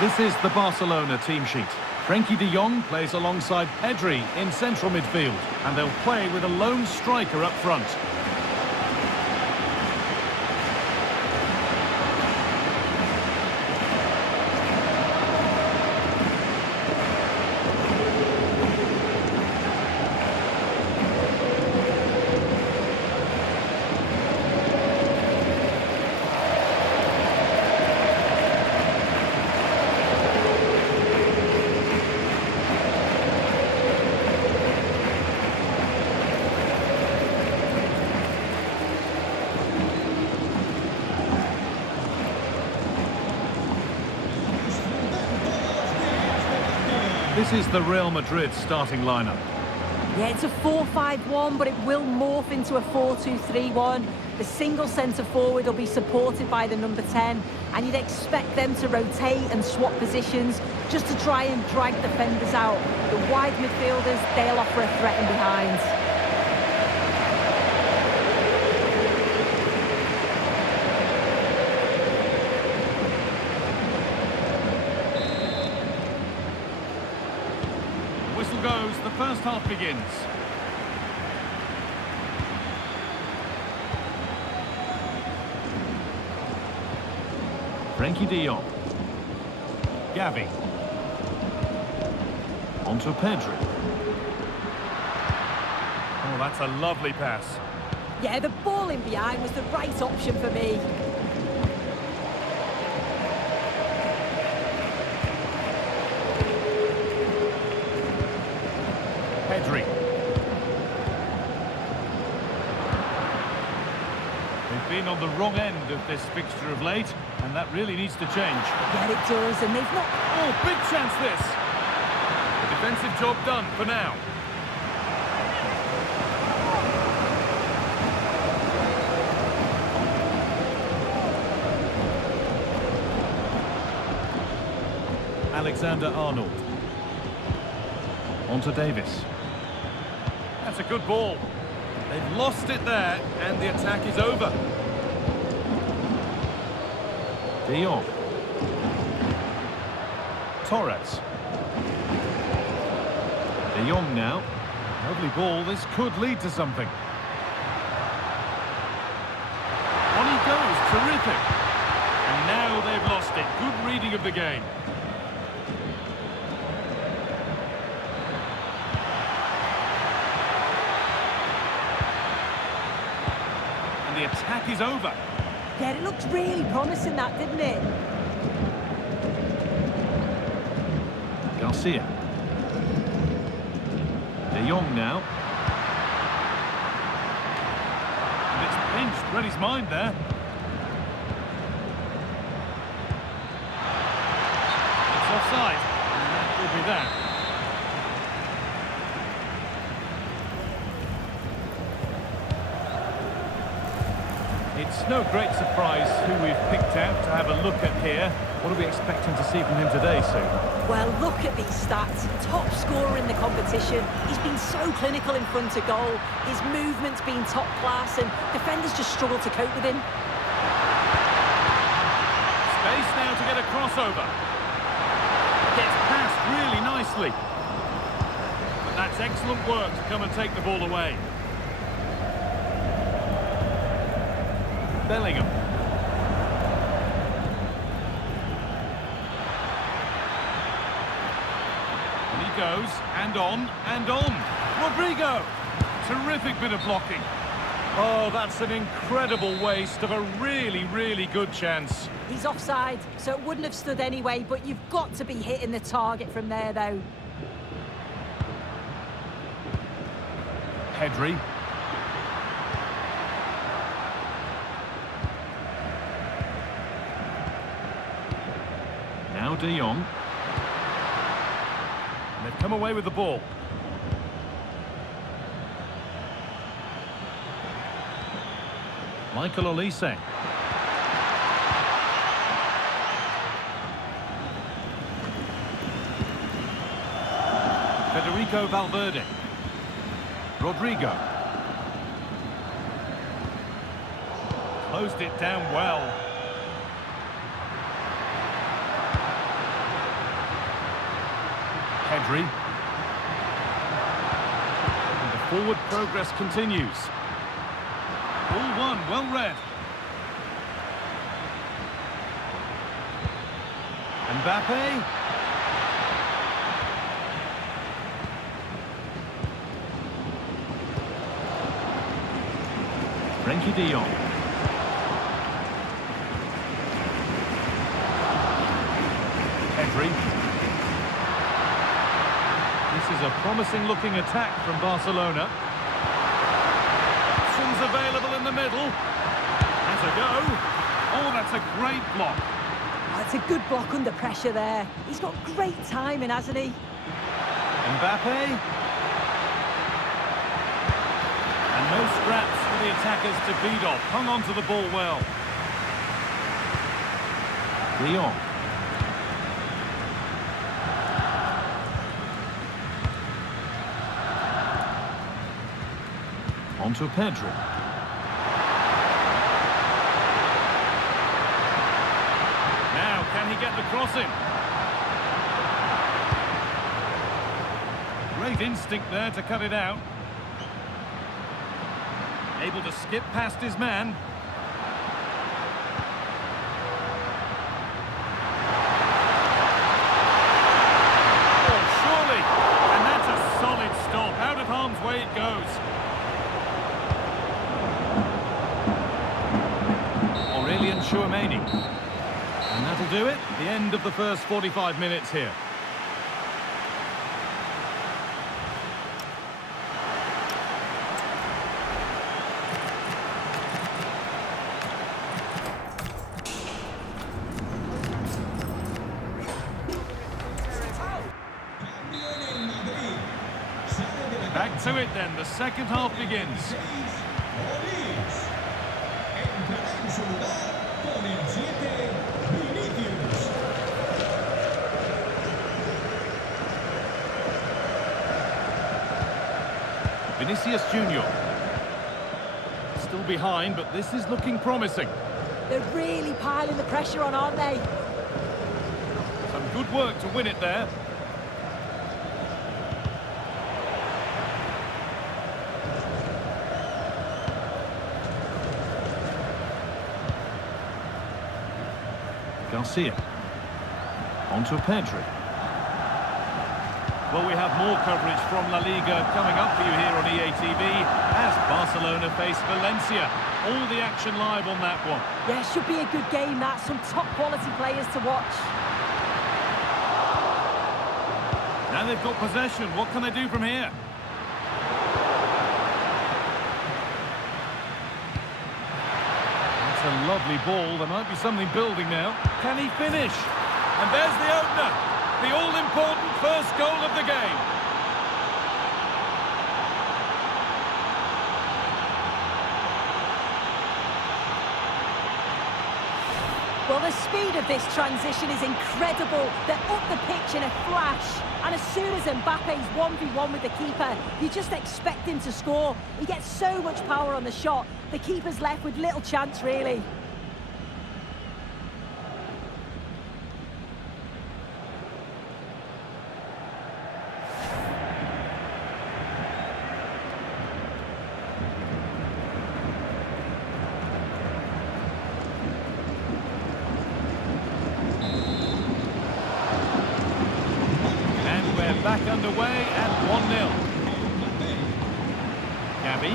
This is the Barcelona team sheet. Frenkie de Jong plays alongside Pedri in central midfield, and they'll play with a lone striker up front. This is the Real Madrid starting lineup. Yeah, it's a 4-5-1, but it will morph into a 4-2-3-1. The single centre-forward will be supported by the number 10, and you'd expect them to rotate and swap positions just to try and drag defenders out. The wide midfielders, they'll offer a threat in behind. Whistle goes, the first half begins. Frenkie de Jong. Gavi. Onto Pedri. Oh, that's a lovely pass. Yeah, the ball in behind was the right option for me. Pedri. They've been on the wrong end of this fixture of late, and that really needs to change. Yeah, it does, and they've not... Oh, big chance this! The defensive job done for now. Alexander-Arnold. Onto Davis. That's a good ball. They've lost it there, and the attack is over. De Jong. Torres. De Jong now. Lovely ball. This could lead to something. On he goes. Terrific. And now they've lost it. Good reading of the game. The attack is over. Yeah, it looked really promising, that, didn't it? Garcia. De Jong now. And it's pinched. Read his mind there. It's offside. And that will be that. It's no great surprise who we've picked out to have a look at here. What are we expecting to see from him today, Sue? Well, look at these stats. Top scorer in the competition. He's been so clinical in front of goal. His movement's been top class, and defenders just struggle to cope with him. Space now to get a crossover. Gets passed really nicely. But that's excellent work to come and take the ball away. Bellingham. And he goes, and on. Rodrigo! Terrific bit of blocking. Oh, that's an incredible waste of a really, really good chance. He's offside, so it wouldn't have stood anyway, but you've got to be hitting the target from there, though. Pedri. Now De Jong. And they've come away with the ball. Michael Olise. Federico Valverde. Rodrigo. Closed it down well. Pedri. And the forward progress continues. Ball won, well read. Mbappé. Frenkie de Jong. Pedri. This is a promising-looking attack from Barcelona. Options available in the middle. Has a go. Oh, that's a great block. That's a good block under pressure there. He's got great timing, hasn't he? Mbappé. And no scraps for the attackers to beat off. Hung on to the ball well. De Jong. On to Pedri. Now, can he get the crossing? Great instinct there to cut it out. Able to skip past his man. Oh, surely! And that's a solid stop. Out of harm's way it goes. Tchouaméni. And that'll do it. The end of the first 45 minutes here. Back to it then. The second half begins. Vinicius Jr. Still behind, but this is looking promising. They're really piling the pressure on, aren't they? Some good work to win it there. Garcia. On to Pedri. Well, we have more coverage from La Liga coming up for you here on EA TV as Barcelona face Valencia. All the action live on that one. Yeah, should be a good game, that. Some top-quality players to watch. Now they've got possession. What can they do from here? That's a lovely ball. There might be something building now. Can he finish? And there's the opener. The all-important first goal of the game. Well, the speed of this transition is incredible. They're up the pitch in a flash. And as soon as Mbappe's 1v1 with the keeper, you just expect him to score. He gets so much power on the shot. The keeper's left with little chance, really. Back underway at 1-0. Gavi.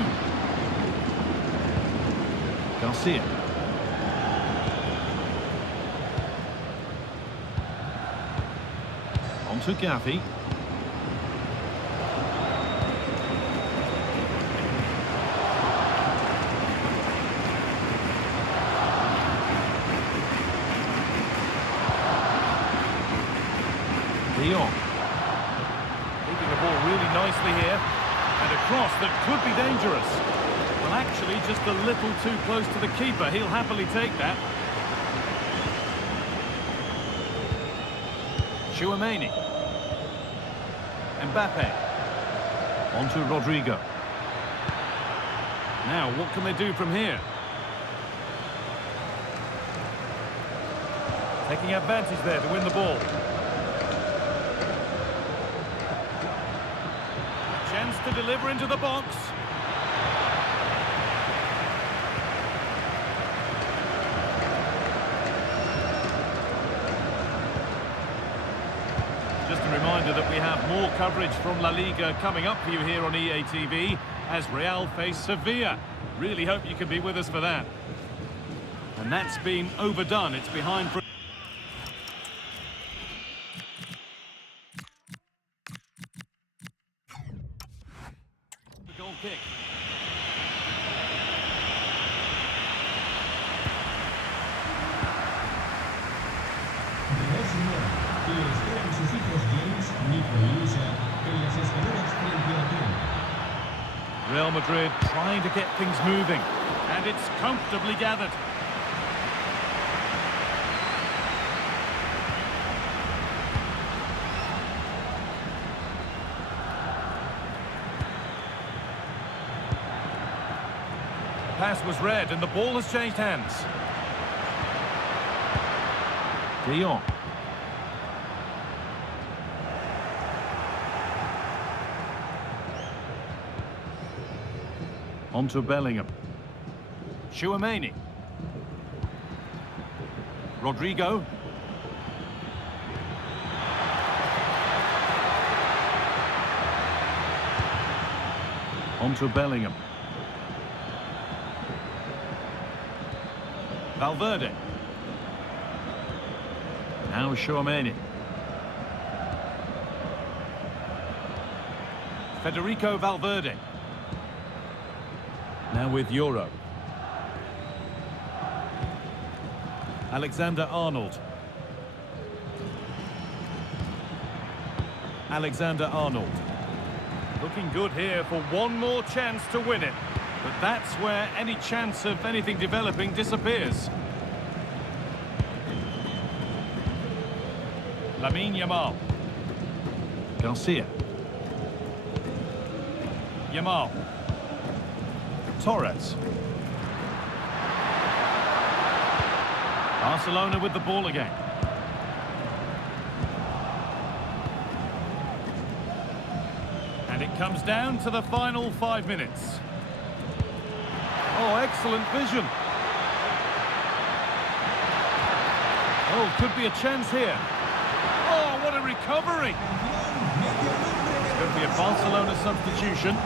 Garcia. On to Gavi. De Jong. Nicely here, and a cross that could be dangerous. Well, actually, just a little too close to the keeper. He'll happily take that. Tchouaméni. Mbappé. On to Rodrigo. Now, what can they do from here? Taking advantage there to win the ball. chance to deliver into the box. Just a reminder that we have more coverage from La Liga coming up for you here on EA TV as Real face Sevilla. Really hope you can be with us for that. And that's been overdone. It's behind... The goal kick. Real Madrid trying to get things moving, and it's comfortably gathered. Pass was read and the ball has changed hands. De Jong. On to Bellingham. Tchouaméni. Rodrigo. On to Bellingham. Valverde. Now Tchouaméni. Federico Valverde. Now with Euro. Alexander-Arnold. Alexander-Arnold. Looking good here for one more chance to win it. But that's where any chance of anything developing disappears. Lamine Yamal. Garcia. Yamal. Torres. Barcelona with the ball again. And it comes down to the final 5 minutes. Oh, excellent vision. Oh, could be a chance here. Oh, what a recovery. Could be a Barcelona substitution.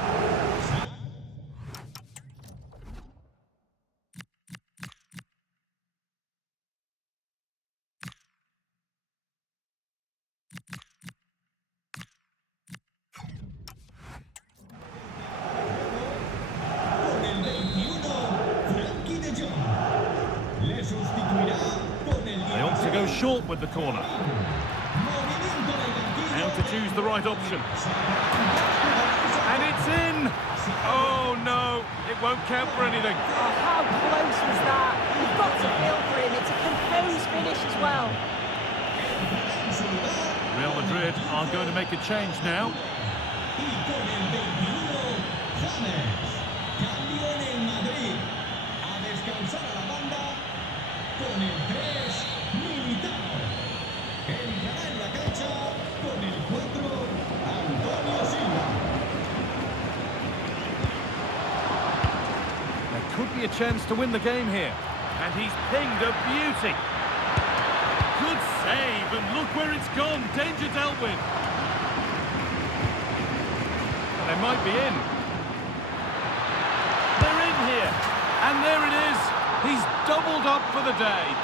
They ought to go short with the corner. Now to choose the right option. And it's in! Oh no, it won't count for anything. Oh, how close was that? You've got to feel for him. It's a composed finish as well. Real Madrid are going to make a change now. Could be a chance to win the game here. And he's pinged a beauty. Good save, and look where it's gone. Danger dealt with. They might be in. They're in here. And there it is. He's doubled up for the day.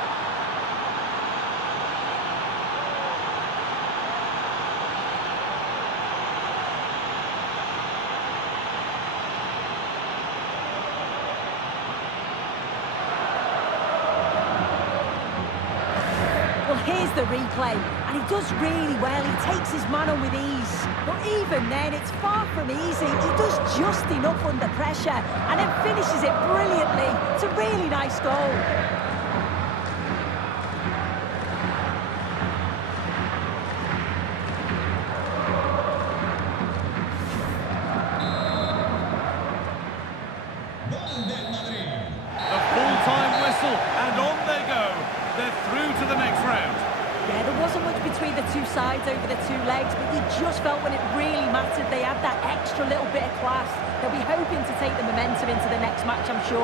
Here's the replay, and he does really well. He takes his man on with ease. But even then, it's far from easy. He does just enough under pressure, and then finishes it brilliantly. It's a really nice goal. The full-time whistle, and on they go. They're through to the next round. Yeah, there wasn't much between the two sides over the two legs, but you just felt when it really mattered, they had that extra extra little bit of class. They'll be hoping to take the momentum into the next match, I'm sure.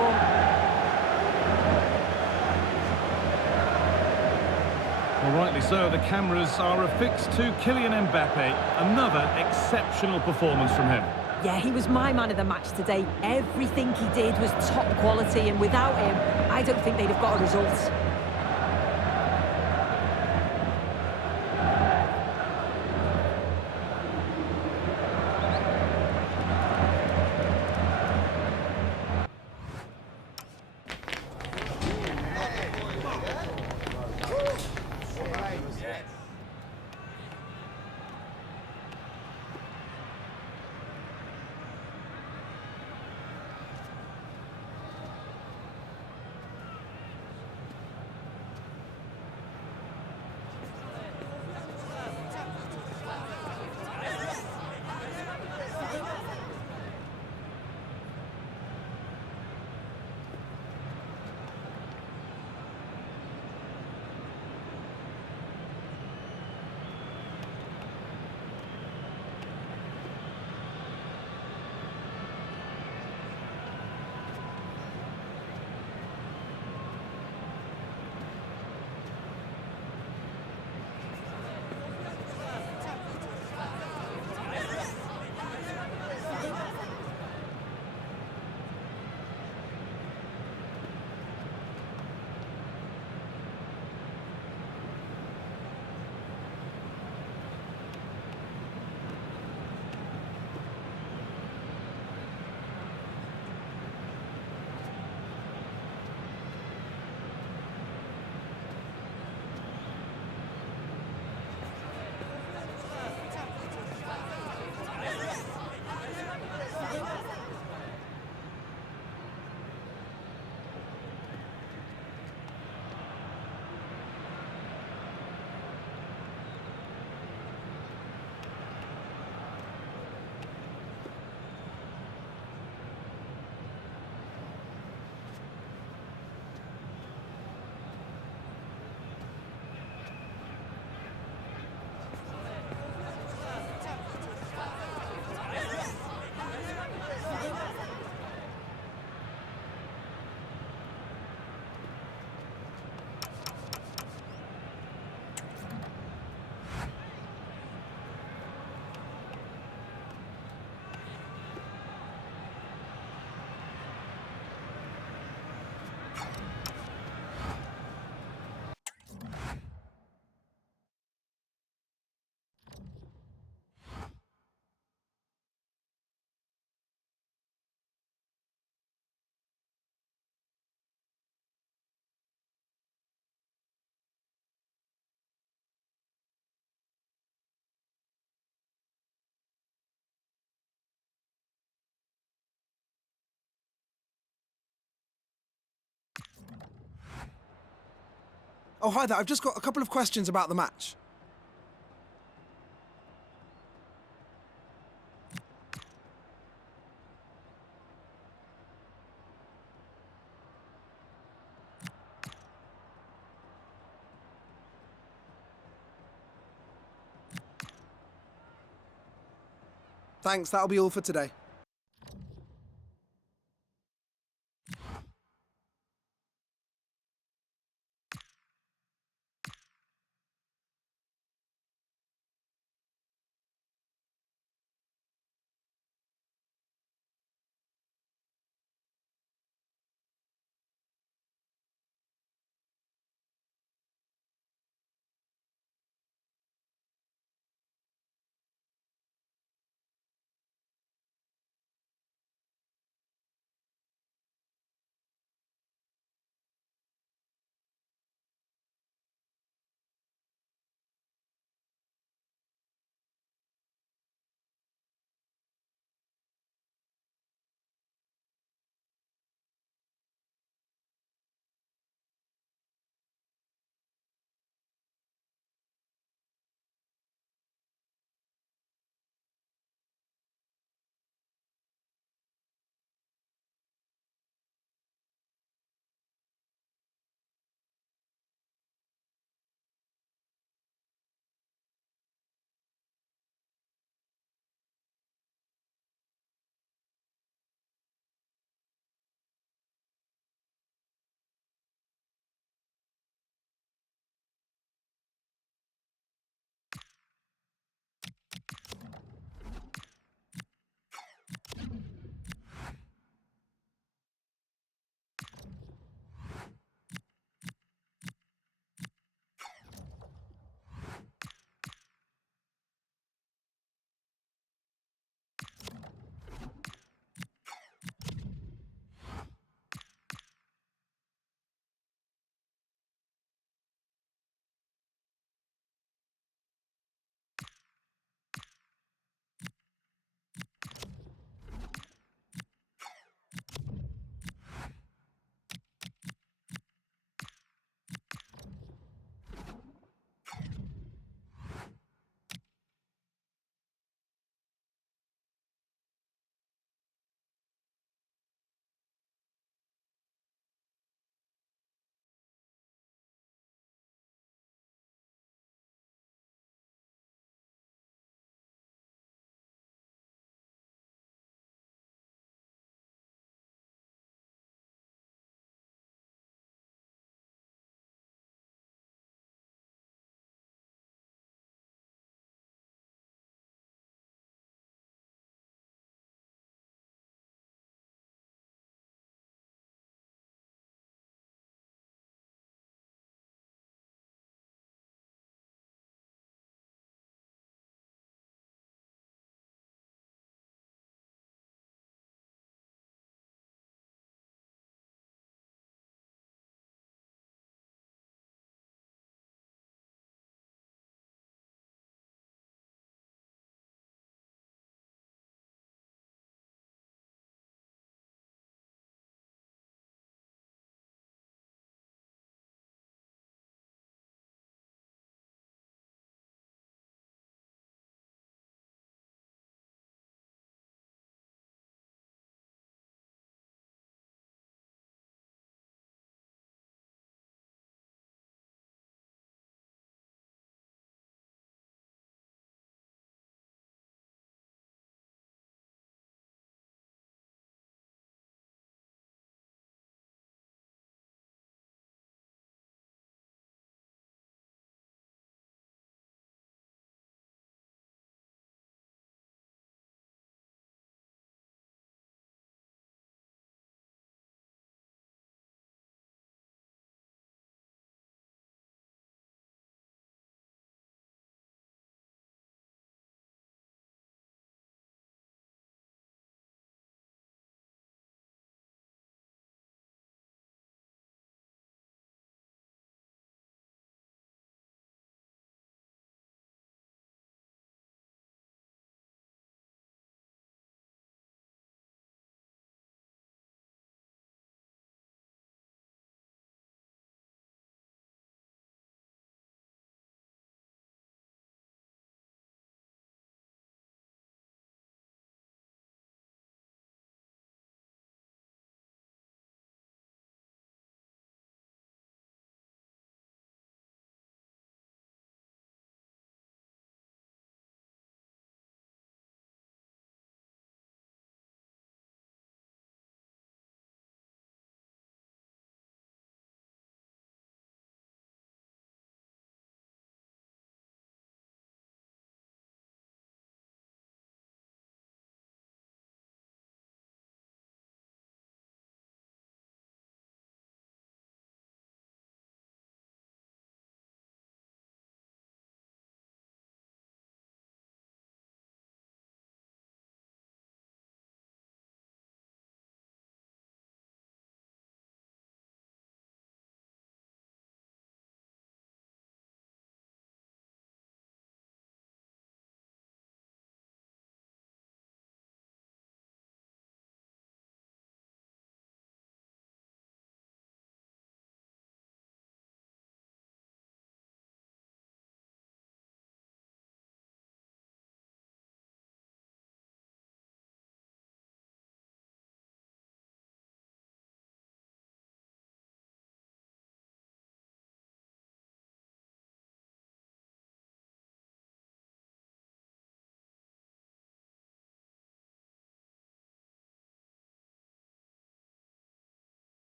Well, rightly so, the cameras are affixed to Kylian Mbappé. Another exceptional performance from him. Yeah, he was my man of the match today. Everything he did was top quality, and without him, I don't think they'd have got a result. Oh, hi there. I've just got a couple of questions about the match. Thanks, that'll be all for today.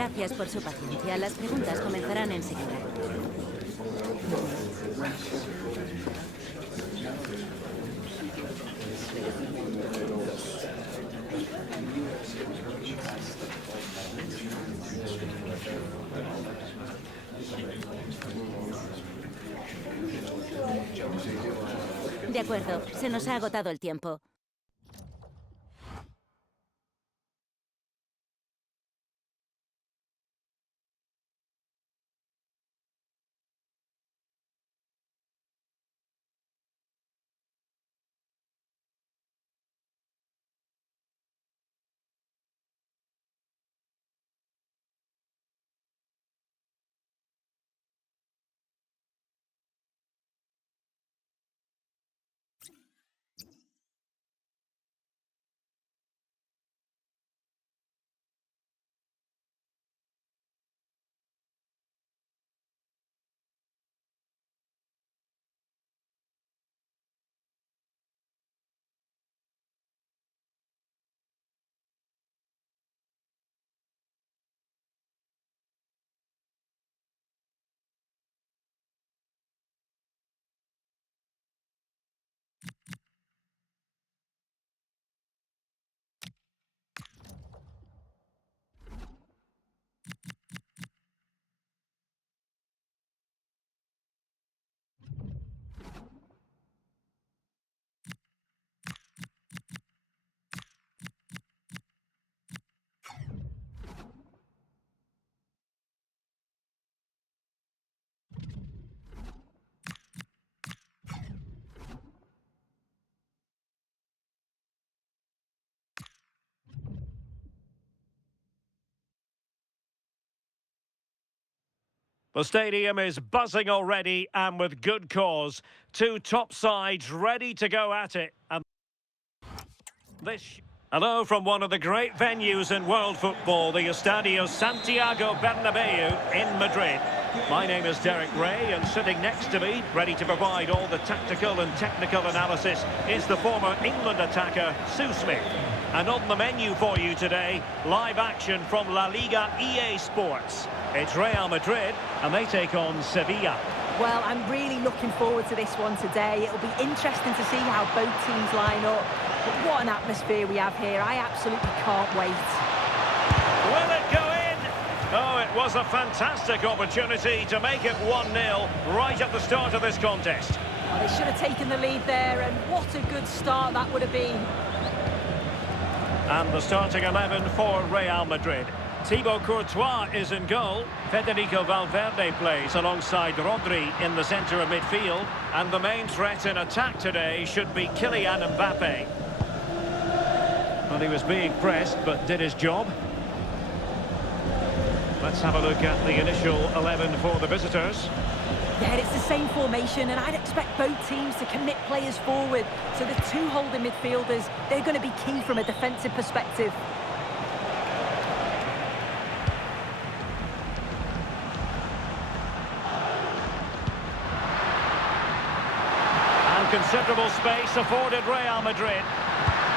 Gracias por su paciencia. Las preguntas comenzarán enseguida. De acuerdo, se nos ha agotado el tiempo. The stadium is buzzing already, and with good cause. Two top sides ready to go at it. And this... Hello from one of the great venues in world football, the Estadio Santiago Bernabeu in Madrid. My name is Derek Ray, and sitting next to me, ready to provide all the tactical and technical analysis, is the former England attacker, Sue Smith. And on the menu for you today, live action from La Liga EA Sports. It's Real Madrid, and they take on Sevilla. Well, I'm really looking forward to this one today. It'll be interesting to see how both teams line up. But what an atmosphere we have here. I absolutely can't wait. Will it go in? Oh, it was a fantastic opportunity to make it 1-0 right at the start of this contest. Well, they should have taken the lead there, and what a good start that would have been. And the starting 11 for Real Madrid. Thibaut Courtois is in goal. Federico Valverde plays alongside Rodri in the centre of midfield. And the main threat in attack today should be Kylian Mbappé. Well, he was being pressed, but did his job. Let's have a look at the initial 11 for the visitors. Yeah, it's the same formation, and I'd expect both teams to commit players forward. So the two holding midfielders, they're going to be key from a defensive perspective. Considerable space afforded Real Madrid.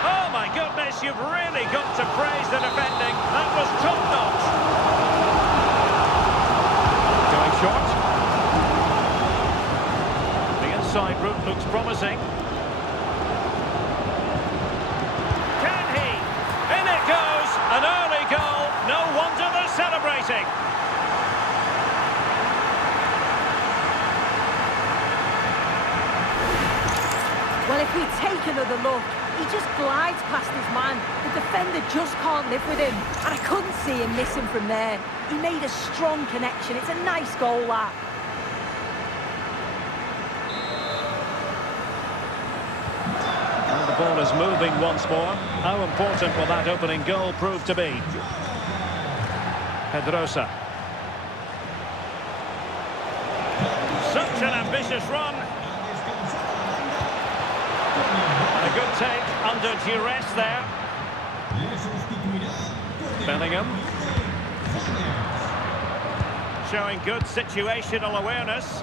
Oh my goodness, you've really got to praise the defending. That was top-notch. Going short. The inside route looks promising. Can he? In it goes. An early goal. No wonder they're celebrating. Well, if we take another look, he just glides past his man. The defender just can't live with him. And I couldn't see him missing from there. He made a strong connection. It's a nice goal, that. And the ball is moving once more. How important will that opening goal prove to be? Pedrosa. Such an ambitious run. A good take under duress there. Bellingham. Showing good situational awareness.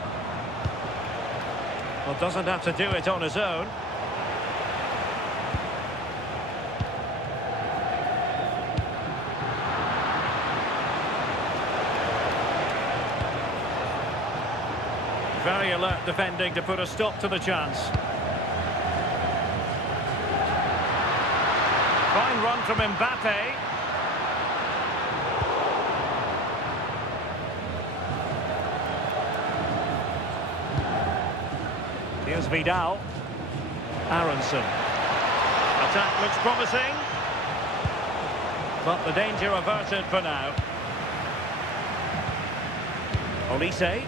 Well, doesn't have to do it on his own. Very alert defending to put a stop to the chance. Fine run from Mbappé. Here's Vidal. Aronson. Attack looks promising. But the danger averted for now. Olise.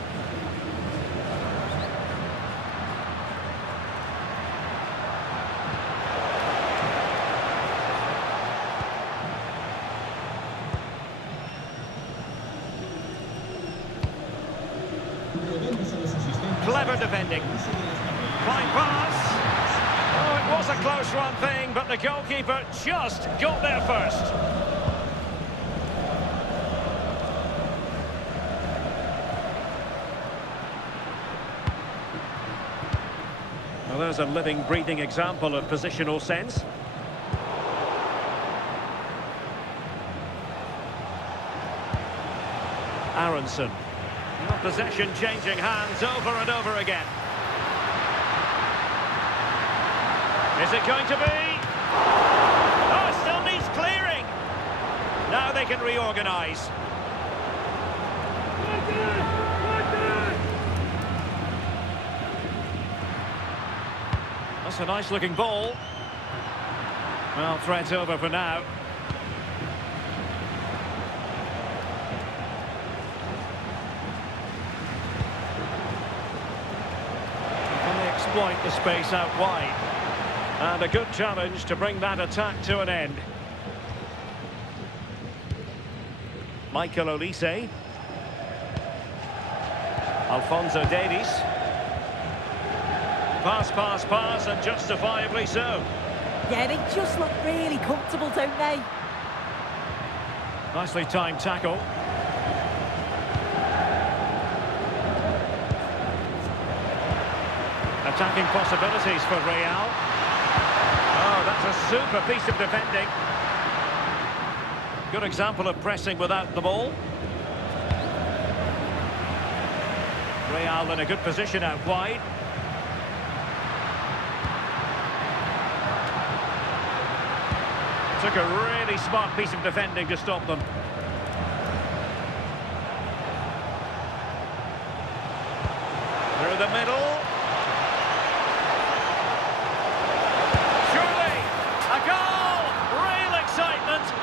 Clever defending. Fine pass. Oh, it was a close run thing, but the goalkeeper just got there first. Well, there's a living, breathing example of positional sense. Aronson. Possession changing hands over and over again. Is it going to be? Oh, it still needs clearing. Now they can reorganise. That's a nice looking ball. Well, threat's over for now. Exploit the space out wide. And a good challenge to bring that attack to an end. Michael Olise. Alphonso Davies. Pass, and justifiably so. Yeah, they just look really comfortable, don't they? Nicely timed tackle. Attacking possibilities for Real. Oh, that's a super piece of defending. Good example of pressing without the ball. Real in a good position out wide. Took a really smart piece of defending to stop them. Through the middle.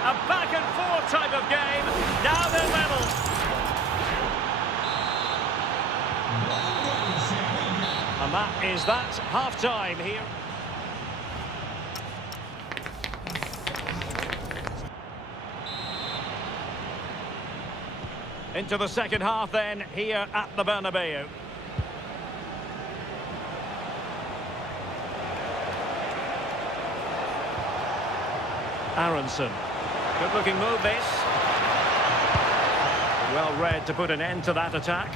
A back-and-forth type of game. Now they're level. And that is that. Half-time here. Into the second half then, here at the Bernabeu. Aronson. Good looking move this. Well read to put an end to that attack.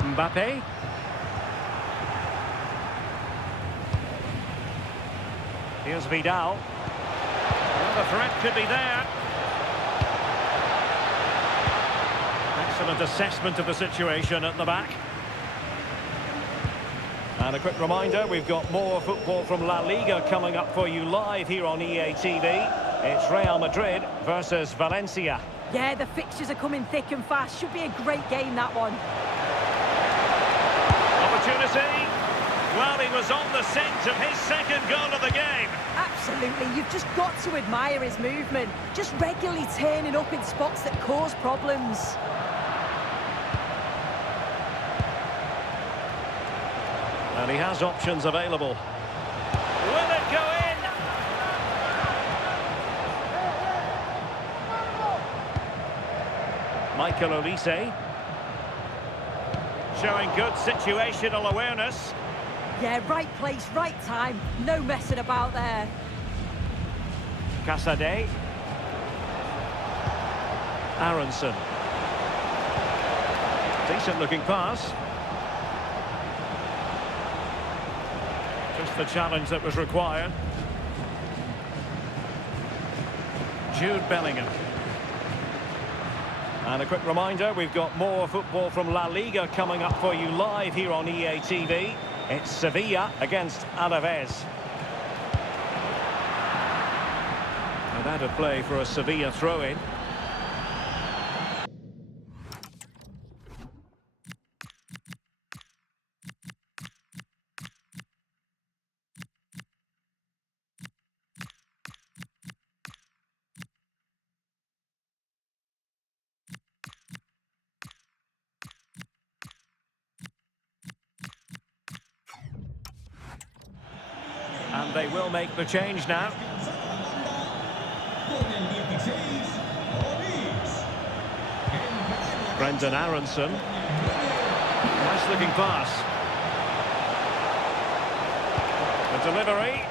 Mbappé. Here's Vidal. Well, the threat could be there. Excellent assessment of the situation at the back. And a quick reminder, we've got more football from La Liga coming up for you live here on EA TV. It's Real Madrid versus Valencia. Yeah, the fixtures are coming thick and fast. Should be a great game, that one. Opportunity. Well, he was on the scent of his second goal of the game. Absolutely. You've just got to admire his movement. Just regularly turning up in spots that cause problems. And he has options available. Will it go in? Michael Olise. Showing good situational awareness. Yeah, right place, right time. No messing about there. Casade. Aronson. Decent looking pass. Just the challenge that was required. Jude Bellingham. And a quick reminder, we've got more football from La Liga coming up for you live here on EA TV. It's Sevilla against Alaves. And out of play for a Sevilla throw-in. And they will make the change now. Brendan Aronson. Nice looking pass. The delivery.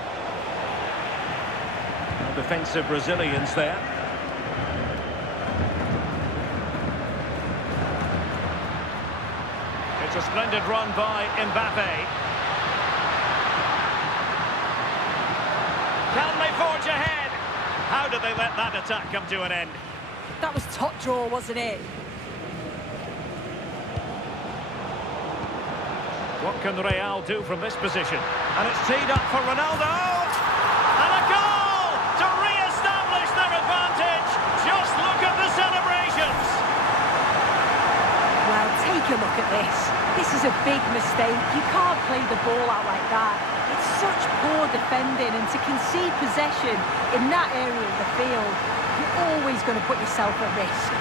And defensive resilience there. It's a splendid run by Mbappé. Can they forge ahead? How did they let that attack come to an end? That was top draw, wasn't it? What can Real do from this position? And it's teed up for Ronaldo! And a goal to re-establish their advantage! Just look at the celebrations! Well, take a look at this. This is a big mistake. You can't play the ball out like that. It's such poor defending, and to concede possession in that area of the field, you're always going to put yourself at risk.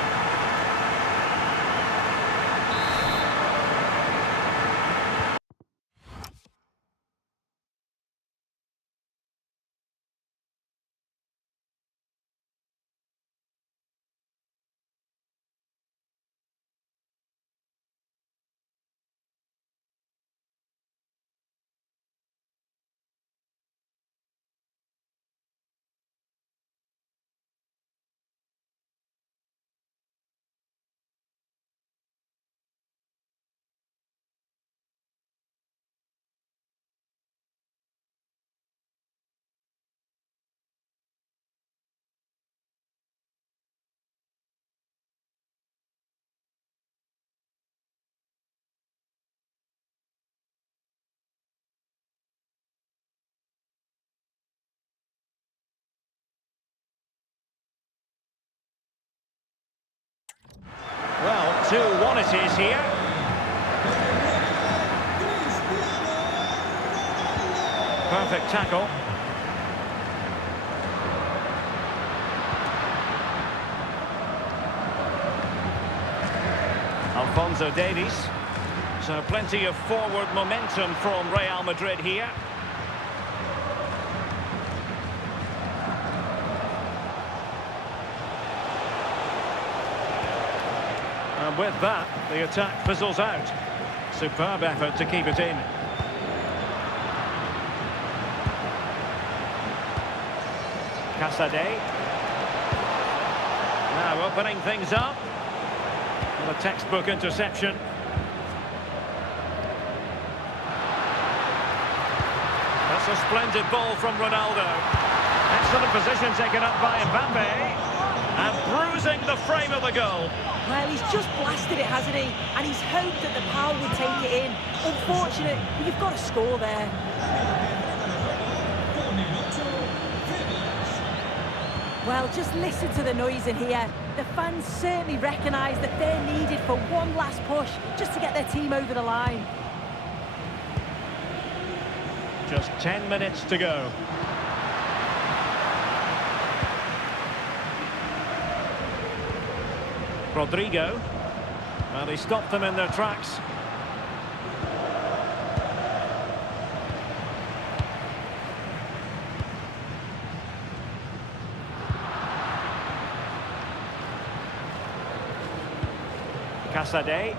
Well, 2-1 it is here. Perfect tackle. Alphonso Davies. So plenty of forward momentum from Real Madrid here. And with that, the attack fizzles out. Superb effort to keep it in. Casade. Now opening things up. And a textbook interception. That's a splendid ball from Ronaldo. Excellent position taken up by Mbappé. And bruising the frame of the goal. Well, he's just blasted it, hasn't he? And he's hoped that the power would take it in. Unfortunate, but you've got to score there. Well, just listen to the noise in here. The fans certainly recognise that they're needed for one last push just to get their team over the line. Just 10 minutes to go. Rodrigo. Well, he stopped them in their tracks. Casade.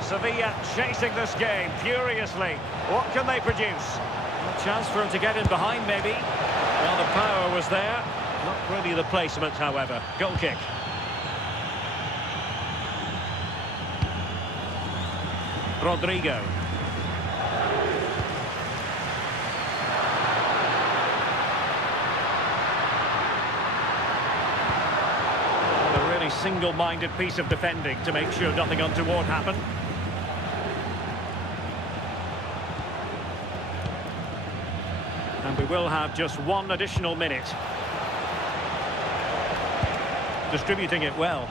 Sevilla chasing this game furiously. What can they produce? A chance for him to get in behind, maybe. Well, the power was there. Not really the placement, however. Goal kick. Rodrigo. single-minded piece of defending to make sure nothing untoward happened. And we will have just one additional minute. Distributing it well.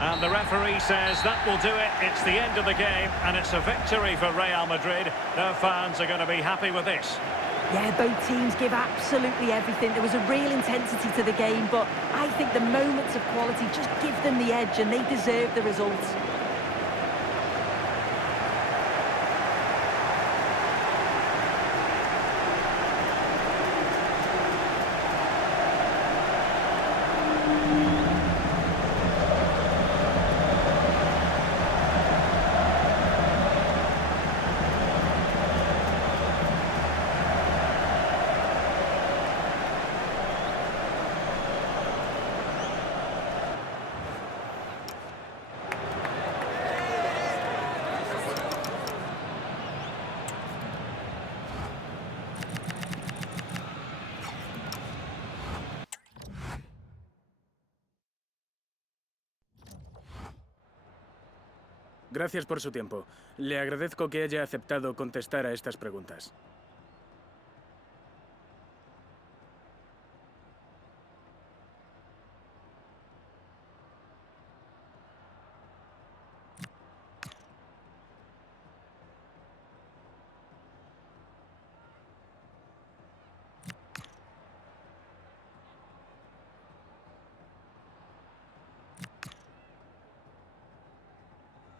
And the referee says that will do it. It's the end of the game, and it's a victory for Real Madrid. Their fans are going to be happy with this. Yeah, both teams give absolutely everything. There was a real intensity to the game, but I think the moments of quality just give them the edge, and they deserve the results. Gracias por su tiempo. Le agradezco que haya aceptado contestar a estas preguntas.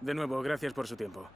De nuevo, gracias por su tiempo.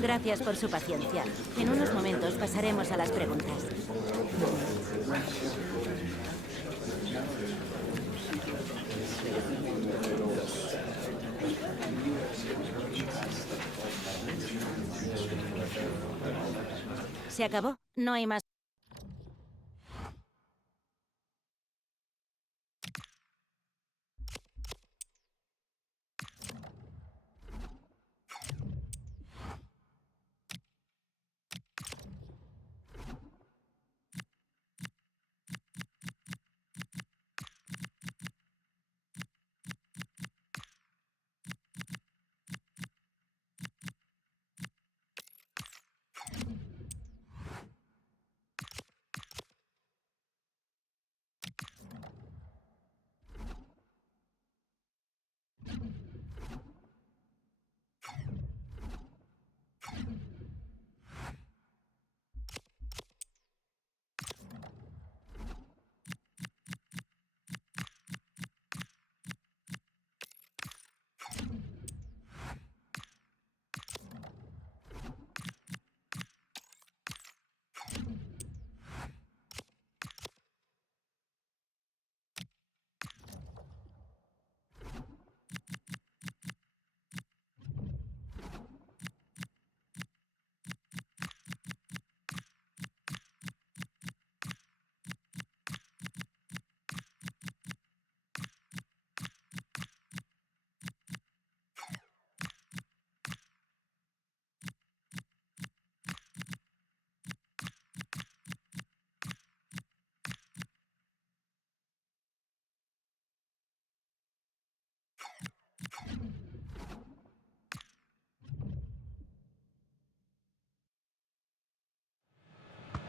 Gracias por su paciencia. En unos momentos pasaremos a las preguntas. ¿Se acabó? No hay más.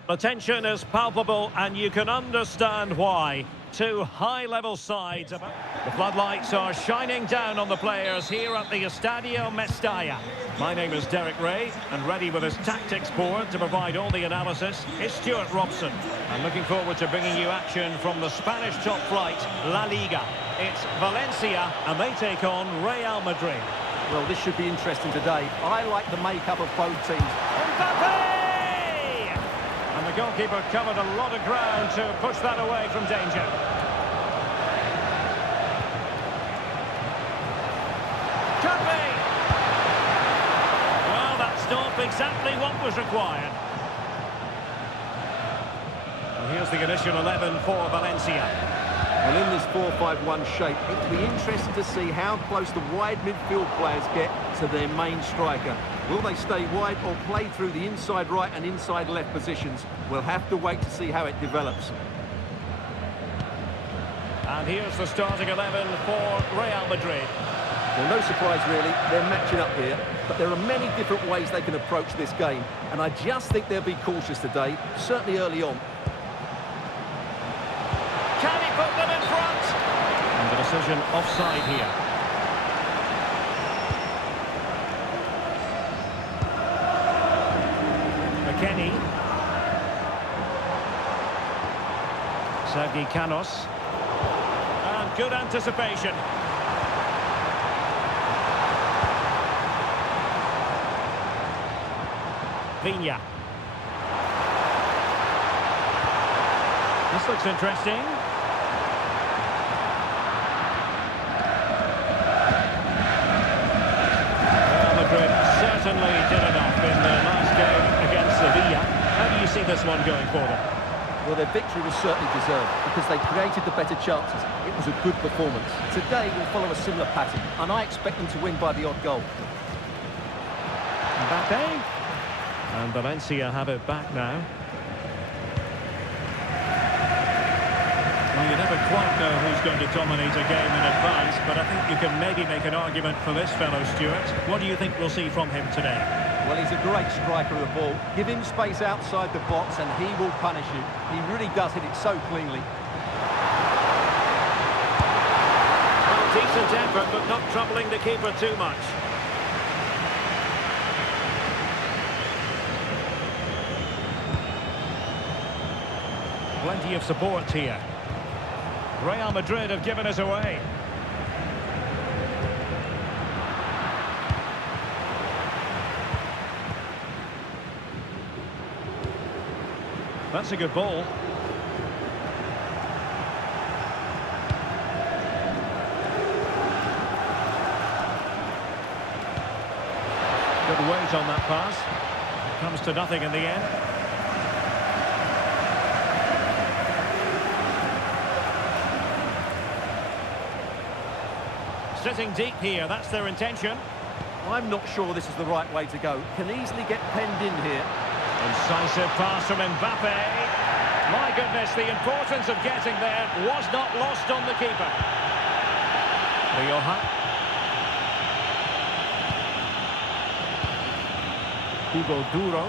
The tension is palpable, and you can understand why. Two high-level sides. The floodlights are shining down on the players here at the Estadio Mestalla. My name is Derek Ray, and ready with his tactics board to provide all the analysis is Stuart Robson. I'm looking forward to bringing you action from the Spanish top flight, La Liga. It's Valencia, and they take on Real Madrid. Well, this should be interesting today. I like the makeup of both teams. Mbappé! And the goalkeeper covered a lot of ground to push that away from danger. Could be! Well, that stopped exactly what was required. And here's the initial 11 for Valencia. Well, in this 4-5-1 shape, it'll be interesting to see how close the wide midfield players get to their main striker. Will they stay wide or play through the inside right and inside left positions? We'll have to wait to see how it develops. And here's the starting 11 for Real Madrid. Well, no surprise really, they're matching up here, but there are many different ways they can approach this game, and I just think they'll be cautious today, certainly early on. Can he put them in front? And the decision offside here. McKennie. Sergi Canos. And good anticipation. Vini. This looks interesting. Madrid certainly did enough in their last game against Sevilla. How do you see this one going for them? Well, their victory was certainly deserved because they created the better chances. It was a good performance. Today will follow a similar pattern, and I expect them to win by the odd goal. Mbappé. And Valencia have it back now. Well, you never quite know who's going to dominate a game in advance, but I think you can maybe make an argument for this fellow, Stuart. What do you think we'll see from him today? Well, he's a great striker of the ball. Give him space outside the box and he will punish you. He really does hit it so cleanly. Well, decent effort, but not troubling the keeper too much. Plenty of support here. Real Madrid have given us away. That's a good ball. And bent on that pass. It comes to nothing in the end. Sitting deep here, that's their intention. I'm not sure this is the right way to go. Can easily get penned in here. Incisive pass from Mbappé. My goodness, the importance of getting there was not lost on the keeper. Rioja. Hugo Duro.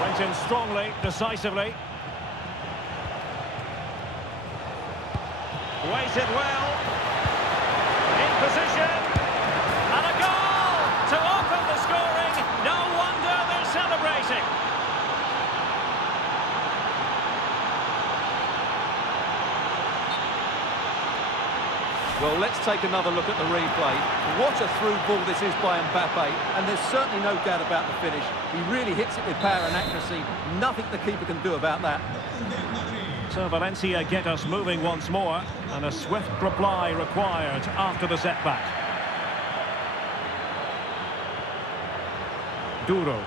Went in strongly, decisively. Waited well. In position. And a goal to open the scoring. No wonder they're celebrating. Well, let's take another look at the replay. What a through ball this is by Mbappé, and there's certainly no doubt about the finish. He really hits it with power and accuracy. Nothing the keeper can do about that. So Valencia get us moving once more, and a swift reply required after the setback. Duro.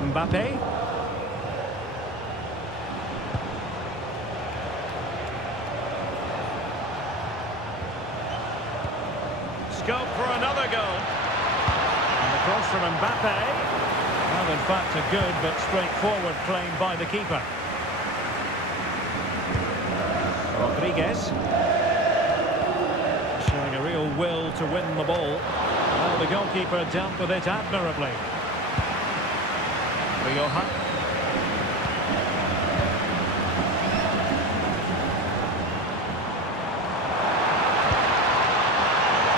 Mbappé. Scope for another goal. And the cross from Mbappé. Well, in fact, a good but straightforward claim by the keeper. Rodriguez. Showing a real will to win the ball. Well, the goalkeeper dealt with it admirably. Rioja.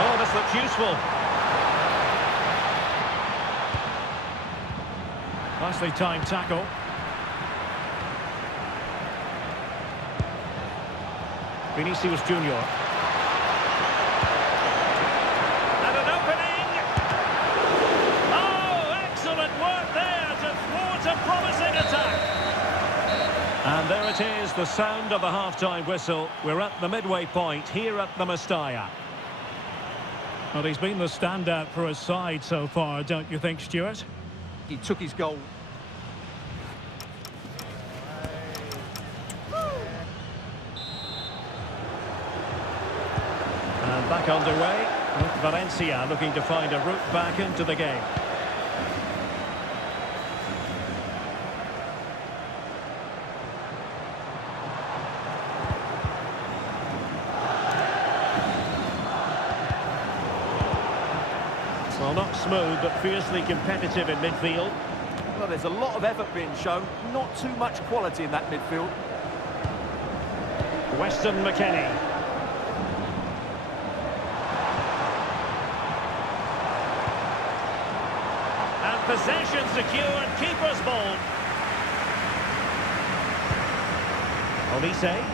Oh, this looks useful. Nicely timed tackle. Vinicius Jr. And an opening. Oh, excellent work there to thwart a promising attack. And there it is, the sound of the half-time whistle. We're at the midway point here at the Mestalla. Well, he's been the standout for his side so far, don't you think, Stuart? He took his goal. And back underway, with Valencia looking to find a route back into the game. Well, not smooth, but fiercely competitive in midfield. Well, there's a lot of effort being shown, not too much quality in that midfield. Weston McKennie. And possession secured, keeper's ball. Olise.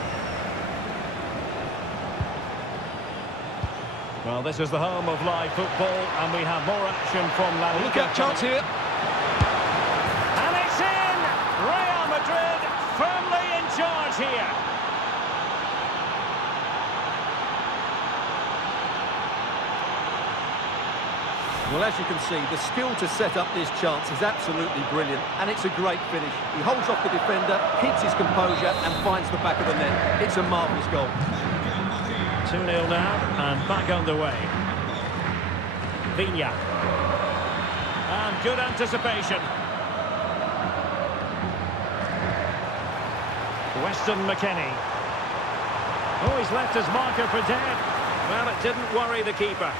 Well, this is the home of live football, and we have more action from La Liga. Look out, chance here. And it's in! Real Madrid firmly in charge here. Well, as you can see, the skill to set up this chance is absolutely brilliant, and it's a great finish. He holds off the defender, keeps his composure, and finds the back of the net. It's a marvellous goal. 2-0 now, and back underway. Vini. And good anticipation. Weston McKennie. Oh, he's left his marker for dead. Well, it didn't worry the keeper.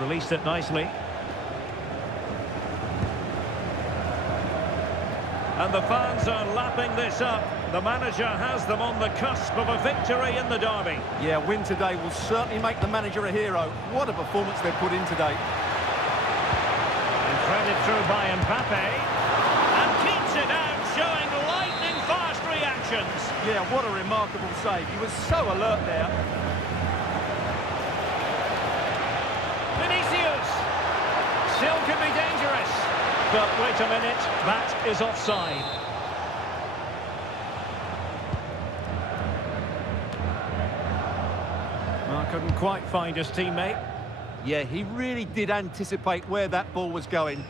Released it nicely. And the fans are lapping this up. The manager has them on the cusp of a victory in the derby. Yeah, win today will certainly make the manager a hero. What a performance they've put in today. And threaded through by Mbappé. And keeps it out, showing lightning-fast reactions. Yeah, what a remarkable save. He was so alert there. Vinicius. But wait a minute, that is offside. Well, couldn't quite find his teammate. Yeah, he really did anticipate where that ball was going.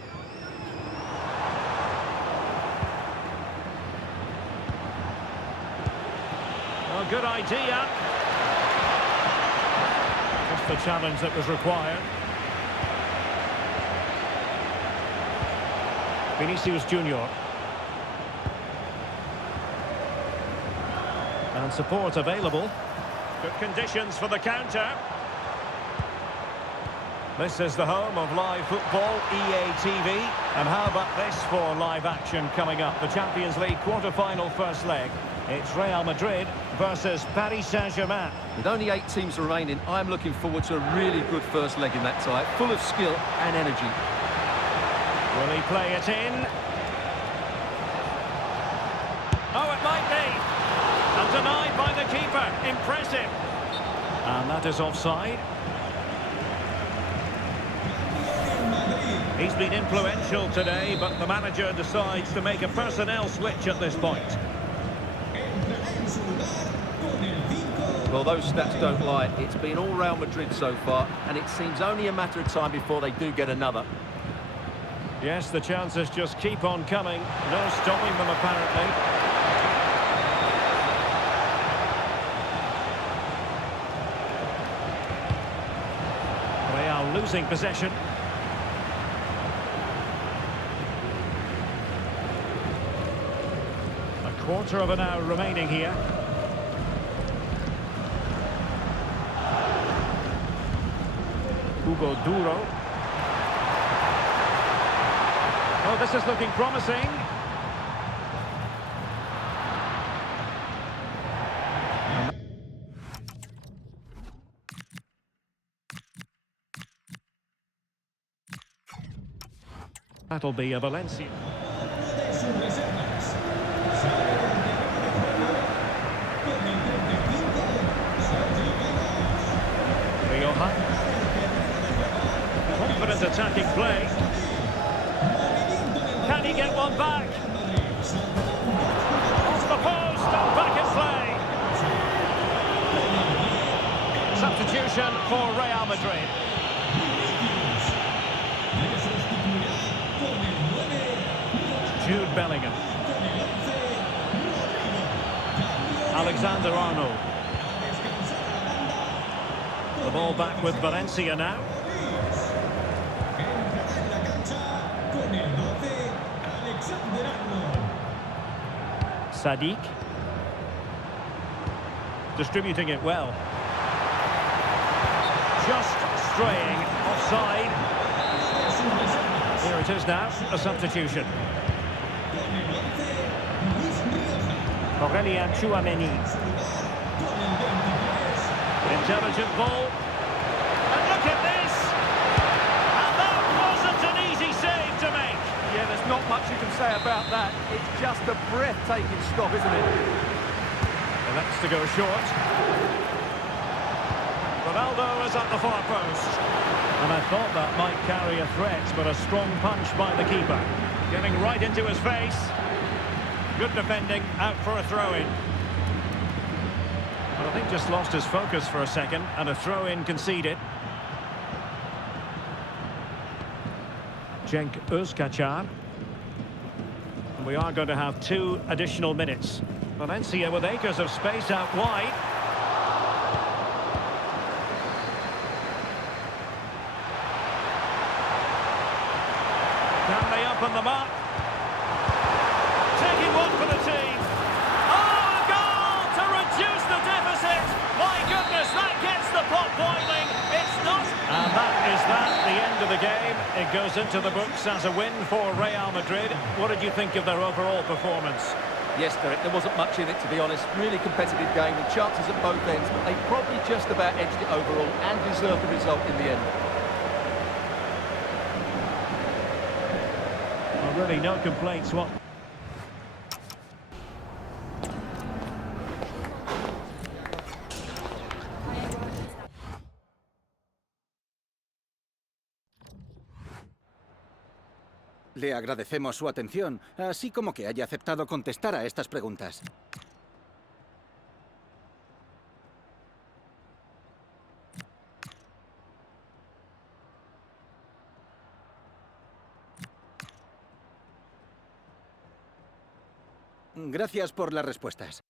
Well, good idea. Just the challenge that was required. Vinicius Jr. And support available. Good conditions for the counter. This is the home of live football, EA TV. And how about this for live action coming up? The Champions League quarter-final first leg. It's Real Madrid versus Paris Saint-Germain. With only 8 teams remaining, I'm looking forward to a really good first leg in that tie, full of skill and energy. Will he play it in? Oh, it might be. And denied by the keeper. Impressive. And that is offside. He's been influential today, but the manager decides to make a personnel switch at this point. Well, those stats don't lie. It's been all Real Madrid so far, and it seems only a matter of time before they do get another. Yes, the chances just keep on coming. No stopping them, apparently. Real losing possession. A quarter of an hour remaining here. Hugo Duro. Oh, this is looking promising. That'll be a Valencia. Confident attacking play. Can he get one back? Off the post and back in play. Substitution for Real Madrid. Jude Bellingham. Alexander-Arnold. The ball back with Valencia now. Sadiq. Distributing it well. Just straying offside. Here it is now, a substitution. Aurélien Tchouameni. Intelligent ball. And look at this! And that wasn't an easy save to make. Yeah, there's not much you can say about that. It's just a breathtaking stop, isn't it? Elects to go short. Ronaldo is at the far post. And I thought that might carry a threat, but a strong punch by the keeper. Getting right into his face. Good defending, out for a throw-in. But I think just lost his focus for a second, and a throw-in conceded. Cenk Özkaçar. We are going to have 2 additional minutes. Valencia with acres of space out wide. Can they open them up? Taking one for the team. Oh, a goal to reduce the deficit. My goodness, that gets the pot boiling. It's not. And that is the end of the game. It goes into the books as a win for Real Madrid. What did you think of their overall performance? Yes, Derek, there wasn't much in it, to be honest. Really competitive game with chances at both ends, but they probably just about edged it overall and deserved the result in the end. Well, really, no complaints. What? Le agradecemos su atención, así como que haya aceptado contestar a estas preguntas. Gracias por las respuestas.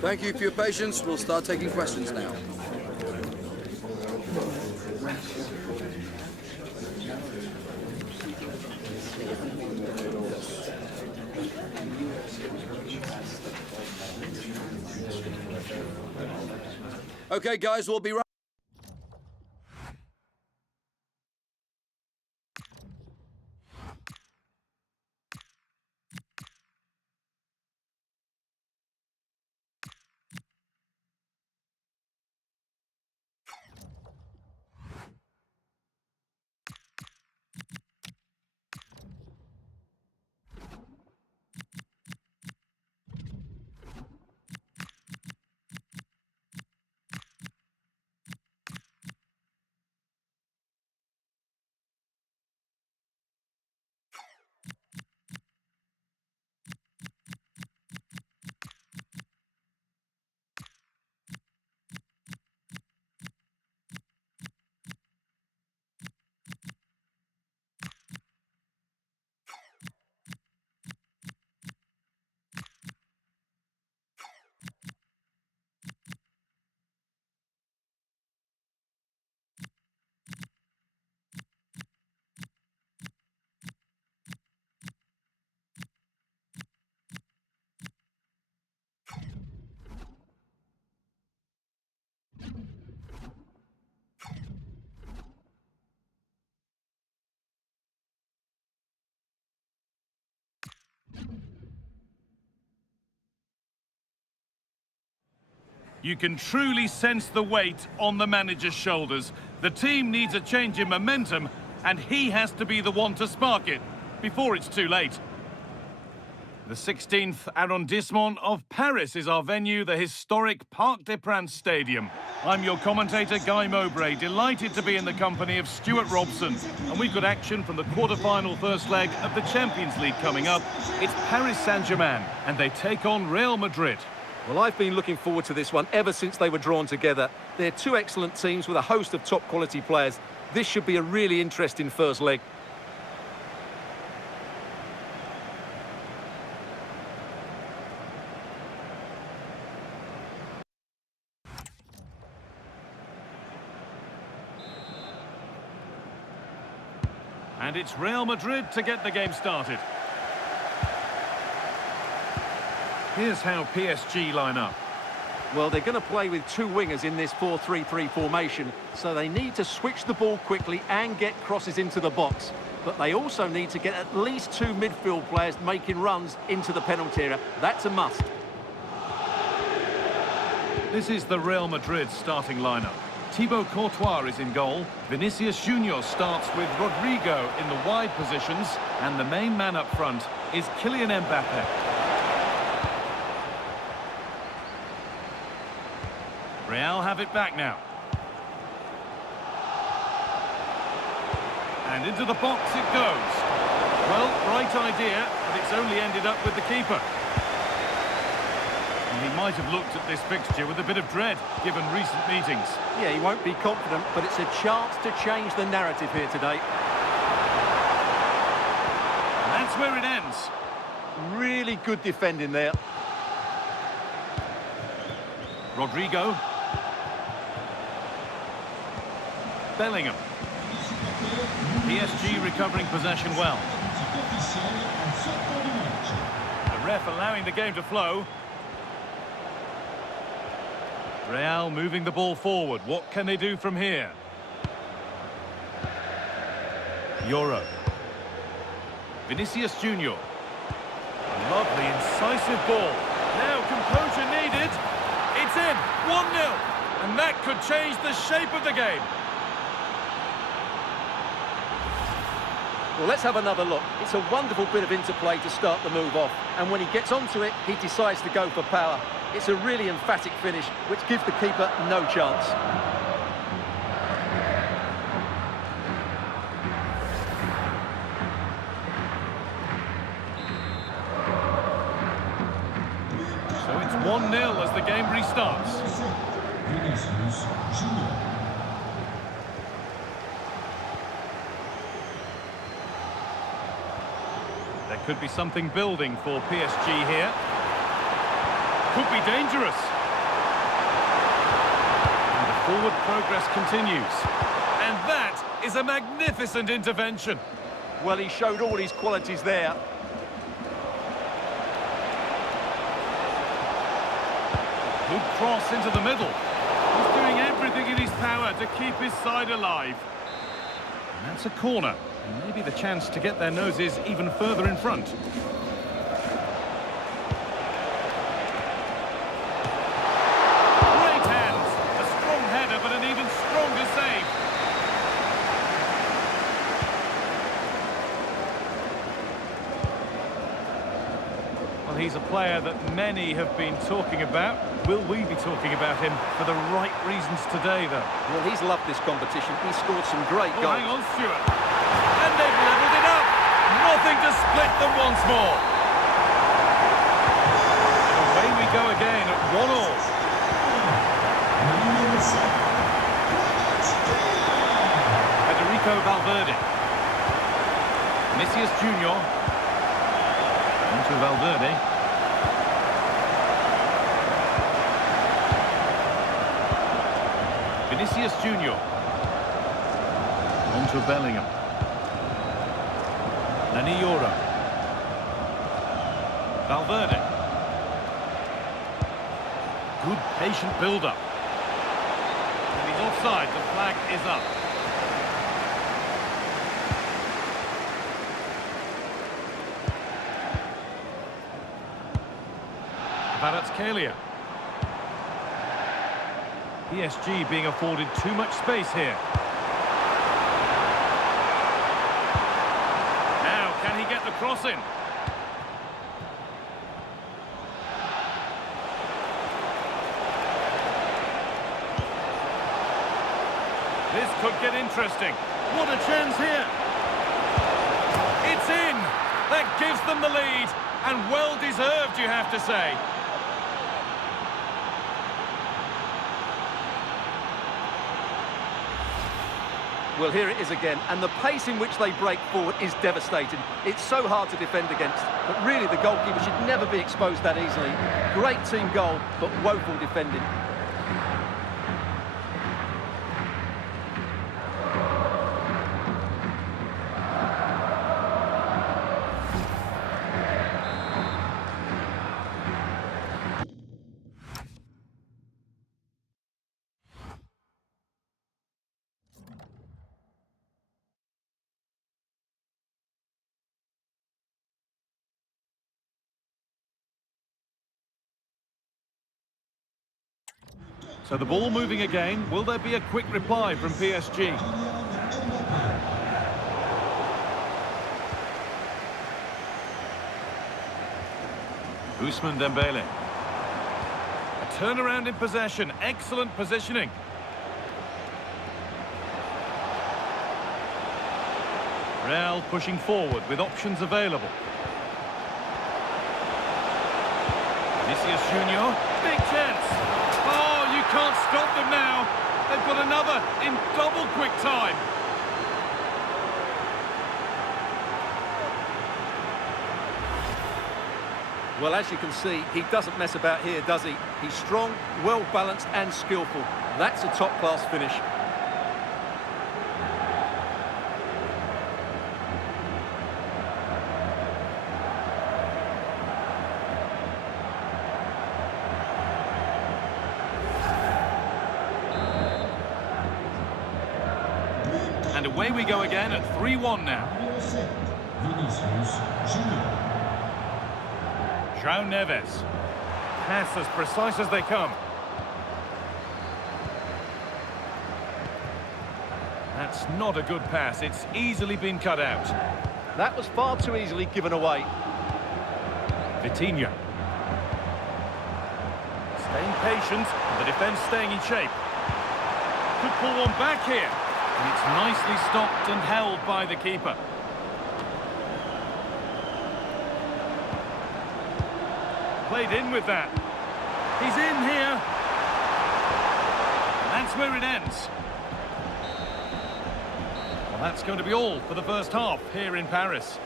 Thank you for your patience. We'll start taking questions now. Okay, guys, we'll be right. You can truly sense the weight on the manager's shoulders. The team needs a change in momentum, and he has to be the one to spark it before it's too late. The 16th arrondissement of Paris is our venue, the historic Parc des Princes Stadium. I'm your commentator, Guy Mowbray, delighted to be in the company of Stuart Robson. And we've got action from the quarter-final first leg of the Champions League coming up. It's Paris Saint-Germain, and they take on Real Madrid. Well, I've been looking forward to this one ever since they were drawn together. They're two excellent teams with a host of top-quality players. This should be a really interesting first leg. And it's Real Madrid to get the game started. Here's how PSG line up. Well, they're going to play with two wingers in this 4-3-3 formation, so they need to switch the ball quickly and get crosses into the box. But they also need to get at least two midfield players making runs into the penalty area. That's a must. This is the Real Madrid starting lineup. Thibaut Courtois is in goal. Vinicius Jr starts with Rodrigo in the wide positions. And the main man up front is Kylian Mbappé. Real have it back now. And into the box it goes. Well, right idea, but it's only ended up with the keeper. And he might have looked at this fixture with a bit of dread, given recent meetings. Yeah, he won't be confident, but it's a chance to change the narrative here today. And that's where it ends. Really good defending there. Rodrigo. Bellingham. PSG recovering possession well. The ref allowing the game to flow. Real moving the ball forward. What can they do from here? Euro. Vinicius Jr. Lovely, incisive ball. Now composure needed. It's in. 1-0. And that could change the shape of the game. Well, let's have another look. It's a wonderful bit of interplay to start the move off. And when he gets onto it, he decides to go for power. It's a really emphatic finish, which gives the keeper no chance. So it's 1-0 as the game restarts. There could be something building for PSG here. Could be dangerous. And the forward progress continues. And that is a magnificent intervention. Well, he showed all his qualities there. Good cross into the middle. He's doing everything in his power to keep his side alive. And that's a corner. And maybe the chance to get their noses even further in front. Great hands. A strong header, but an even stronger save. Well, he's a player that many have been talking about. Will we be talking about him for the right reasons today, though? Well, he's loved this competition. He's scored some great goals. Hang on, Stuart. And they've levelled it up. Nothing to split them once more. Away we go again at 1-1. Federico Valverde. Vinicius Jr. Into Valverde. Vinicius Jr. On to Bellingham. Vini Jr. Valverde. Good patient build-up. And he's offside. The flag is up. Kvaratskhelia. PSG being afforded too much space here. Now, can he get the cross in? This could get interesting. What a chance here. It's in. That gives them the lead. And well deserved, you have to say. Well, here it is again, and the pace in which they break forward is devastating. It's so hard to defend against, but really the goalkeeper should never be exposed that easily. Great team goal, but woeful defending. So the ball moving again. Will there be a quick reply from PSG? Ousmane Dembele. A turnaround in possession. Excellent positioning. Real pushing forward with options available. Vini Jr, big chance. Oh, you can't stop them now. They've got another in double quick time. Well, as you can see, he doesn't mess about here, does he? He's strong, well-balanced and skillful. That's a top-class finish. And away we go again at 3-1 now. João Neves. Pass as precise as they come. That's not a good pass. It's easily been cut out. That was far too easily given away. Vini. Staying patient, the defence staying in shape. Could pull one back here. And it's nicely stopped and held by the keeper. Played in with that. He's in here. That's where it ends. Well, that's going to be all for the first half here in Paris.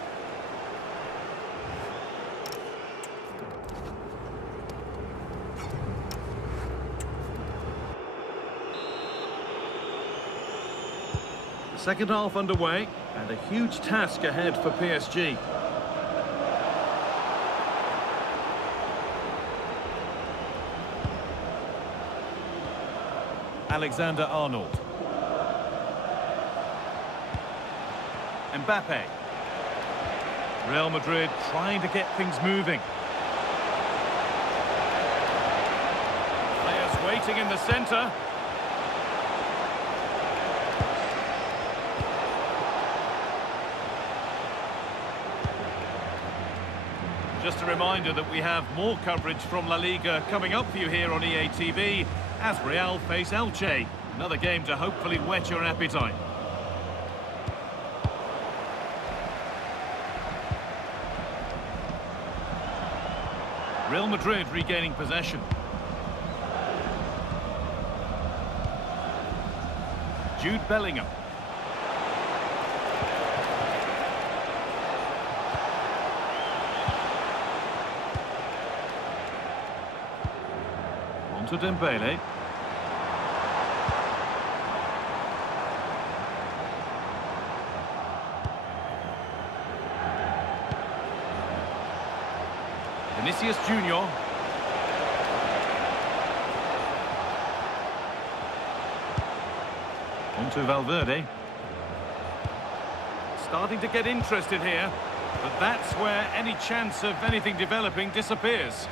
The second half underway, and a huge task ahead for PSG. Alexander-Arnold. Mbappé. Real Madrid trying to get things moving. Players waiting in the centre. Just a reminder that we have more coverage from La Liga coming up for you here on EA TV as Real face Elche. Another game to hopefully whet your appetite. Real Madrid regaining possession. Jude Bellingham. On to Dembele. Vini Jr. On to Valverde. Starting to get interested here, but that's where any chance of anything developing disappears.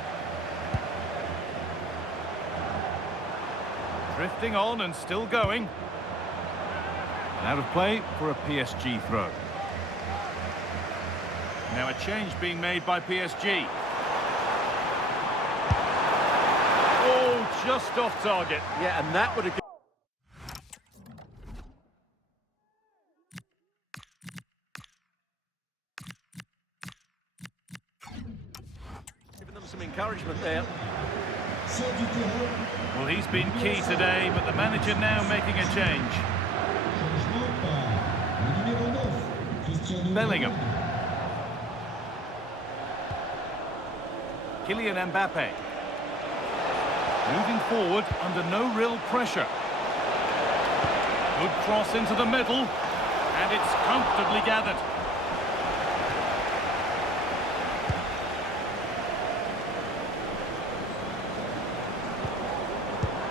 Drifting on and still going. And out of play for a PSG throw. Now a change being made by PSG. Oh, just off target. Yeah, and that would have... given them some encouragement there. Well, he's been key today, but the manager now making a change. Bellingham. Kylian Mbappé. Moving forward under no real pressure. Good cross into the middle, and it's comfortably gathered.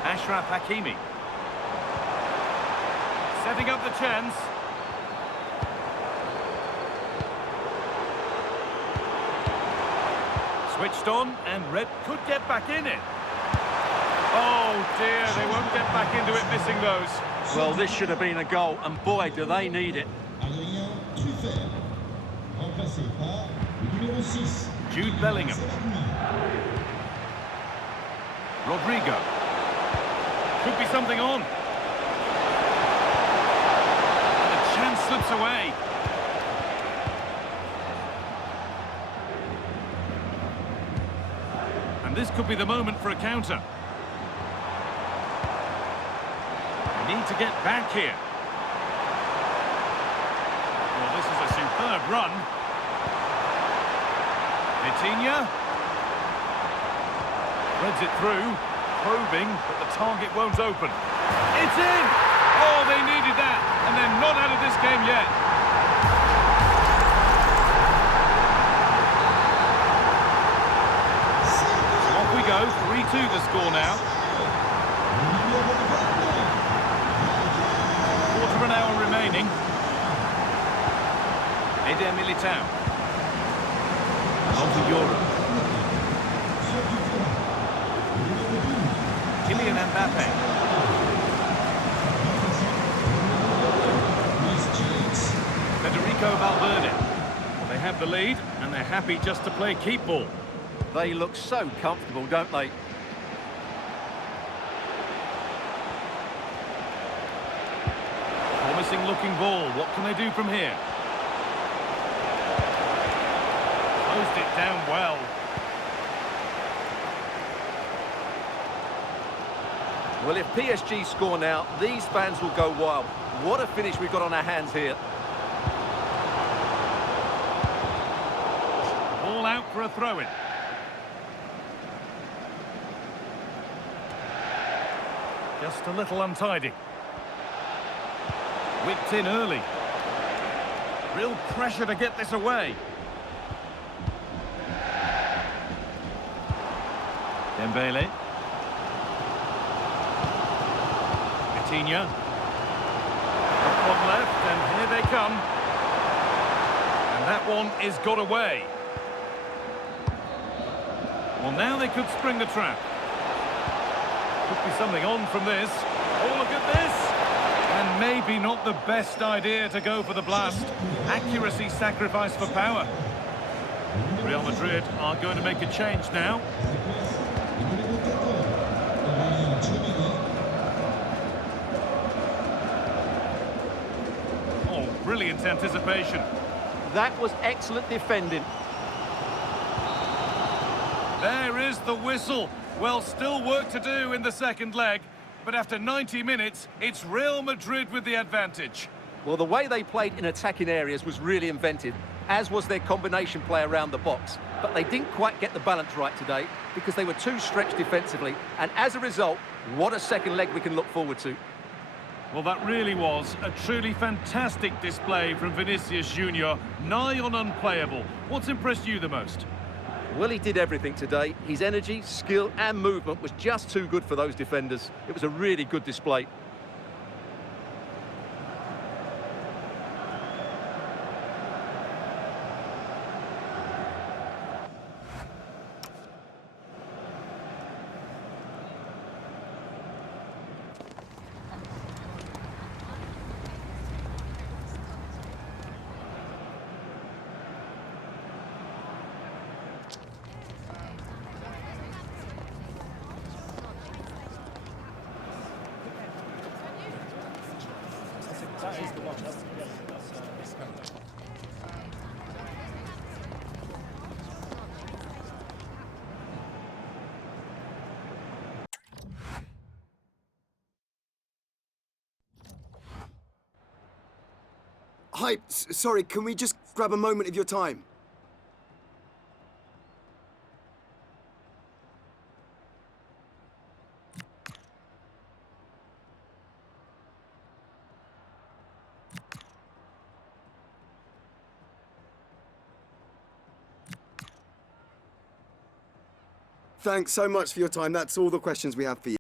Achraf Hakimi. Setting up the chance. Switched on, and Red could get back in it. Oh dear, they won't get back into it, missing those. Well, this should have been a goal, and boy, do they need it. Jude Bellingham. Rodrigo. Could be something on. And the chance slips away. And this could be the moment for a counter. They need to get back here. Well, this is a superb run. Vini Jr. Threads it through, probing, but the target won't open. It's in! Oh, they needed that, and they're not out of this game yet. So off we go, 3-2 the score now. Quarter of an hour remaining. Eder Militao. On to Europe. Kylian Mbappé. Federico Valverde. Well, they have the lead, and they're happy just to play keep ball. They look so comfortable, don't they? Promising looking ball. What can they do from here? Closed it down well. Well, if PSG score now, these fans will go wild. What a finish we've got on our hands here. Ball out for a throw-in. Just a little untidy. Whipped in early. Real pressure to get this away. Dembele. Vitinha. One left, and here they come. And that one is got away. Well, now they could spring the trap. Could be something on from this. Oh, look at this! And maybe not the best idea to go for the blast. Accuracy sacrificed for power. Real Madrid are going to make a change now. Oh, brilliant anticipation. That was excellent defending. There is the whistle. Well, still work to do in the second leg, but after 90 minutes, it's Real Madrid with the advantage. Well, the way they played in attacking areas was really inventive, as was their combination play around the box. But they didn't quite get the balance right today because they were too stretched defensively. And as a result, what a second leg we can look forward to. Well, that really was a truly fantastic display from Vinicius Jr. Nigh on unplayable. What's impressed you the most? Well, he did everything today. His energy, skill and movement was just too good for those defenders. It was a really good display. Hi, sorry, can we just grab a moment of your time? Thanks so much for your time. That's all the questions we have for you.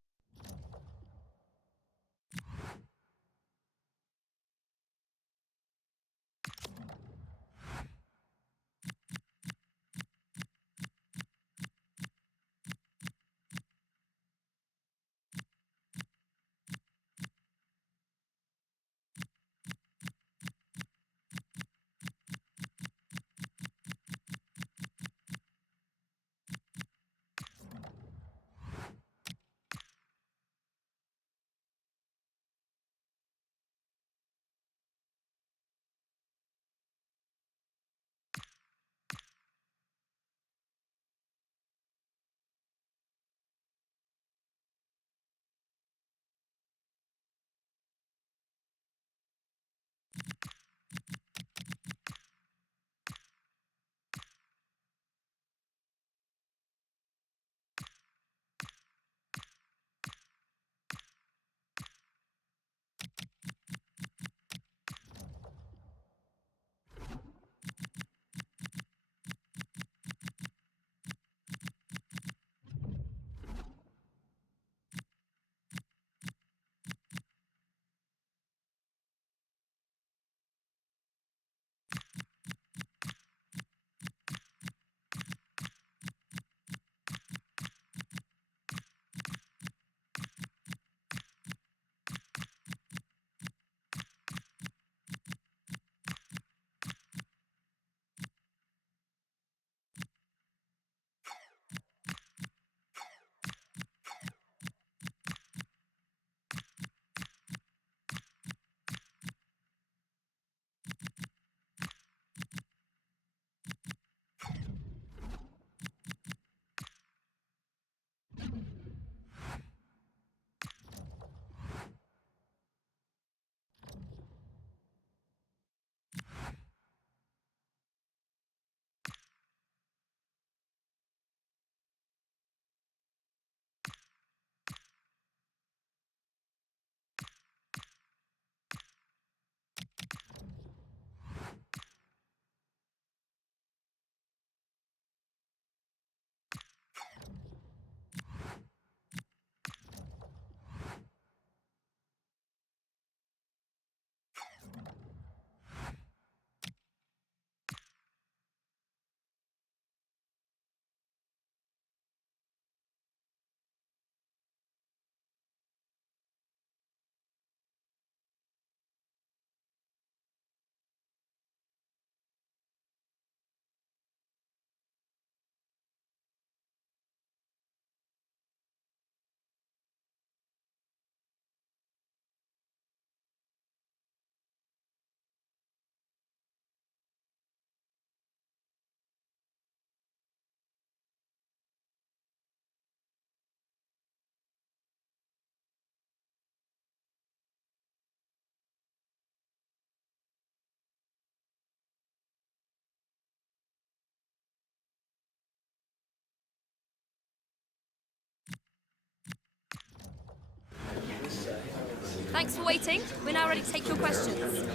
Thanks for waiting. We're now ready to take your questions.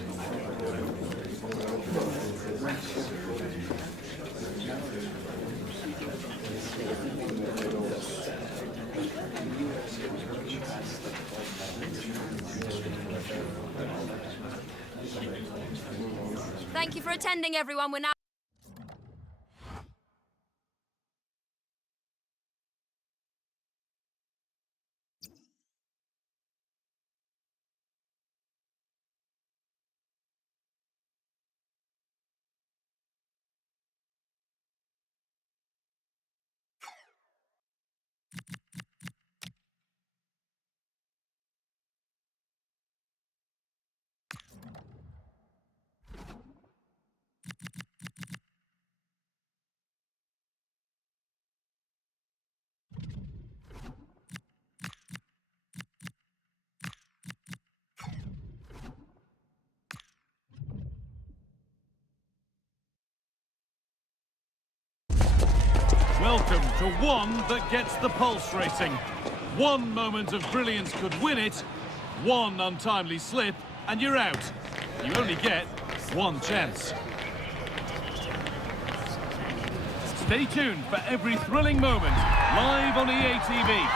Thank you for attending, everyone. We're now... Welcome to one that gets the pulse racing. One moment of brilliance could win it, one untimely slip, and you're out. You only get one chance. Stay tuned for every thrilling moment, live on EA TV.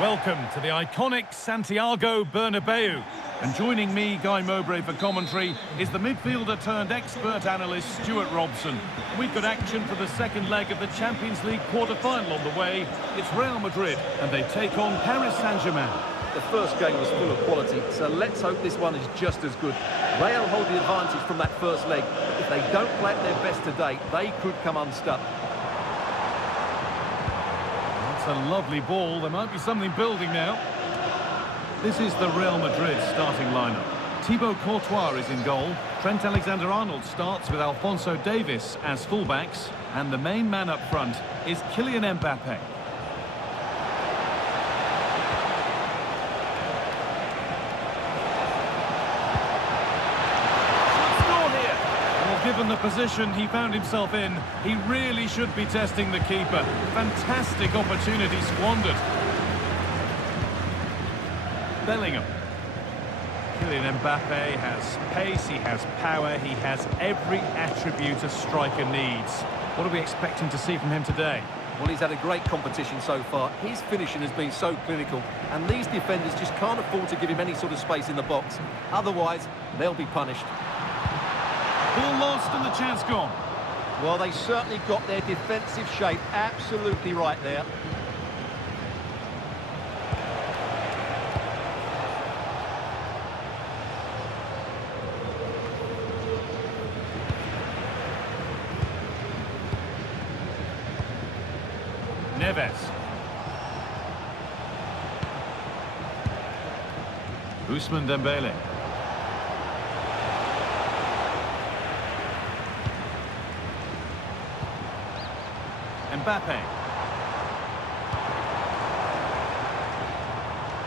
Welcome to the iconic Santiago Bernabeu. And joining me, Guy Mowbray, for commentary is the midfielder turned expert analyst Stuart Robson. We've got action for the second leg of the Champions League quarter-final on the way. It's Real Madrid and they take on Paris Saint-Germain. The first game was full of quality, so let's hope this one is just as good. Real hold the advantage from that first leg. If they don't play at their best today, they could come unstuck. That's a lovely ball. There might be something building now. This is the Real Madrid starting lineup. Thibaut Courtois is in goal. Trent Alexander-Arnold starts with Alphonso Davies as fullbacks. And the main man up front is Kylian Mbappé. Score here! Well, given the position he found himself in, he really should be testing the keeper. Fantastic opportunity squandered. Bellingham. Kylian Mbappé has pace, he has power, he has every attribute a striker needs. What are we expecting to see from him today? Well, he's had a great competition so far. His finishing has been so clinical, and these defenders just can't afford to give him any sort of space in the box. Otherwise, they'll be punished. Ball lost and the chance gone. Well, they certainly got their defensive shape absolutely right there. Neves. Ousmane Dembélé. Mbappé.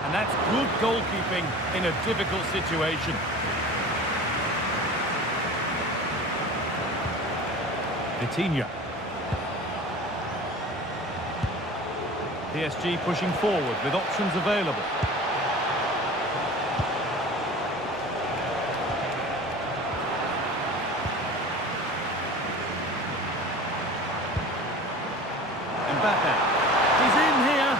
And that's good goalkeeping in a difficult situation. Vitinha. PSG pushing forward with options available. Mbappé. He's in here.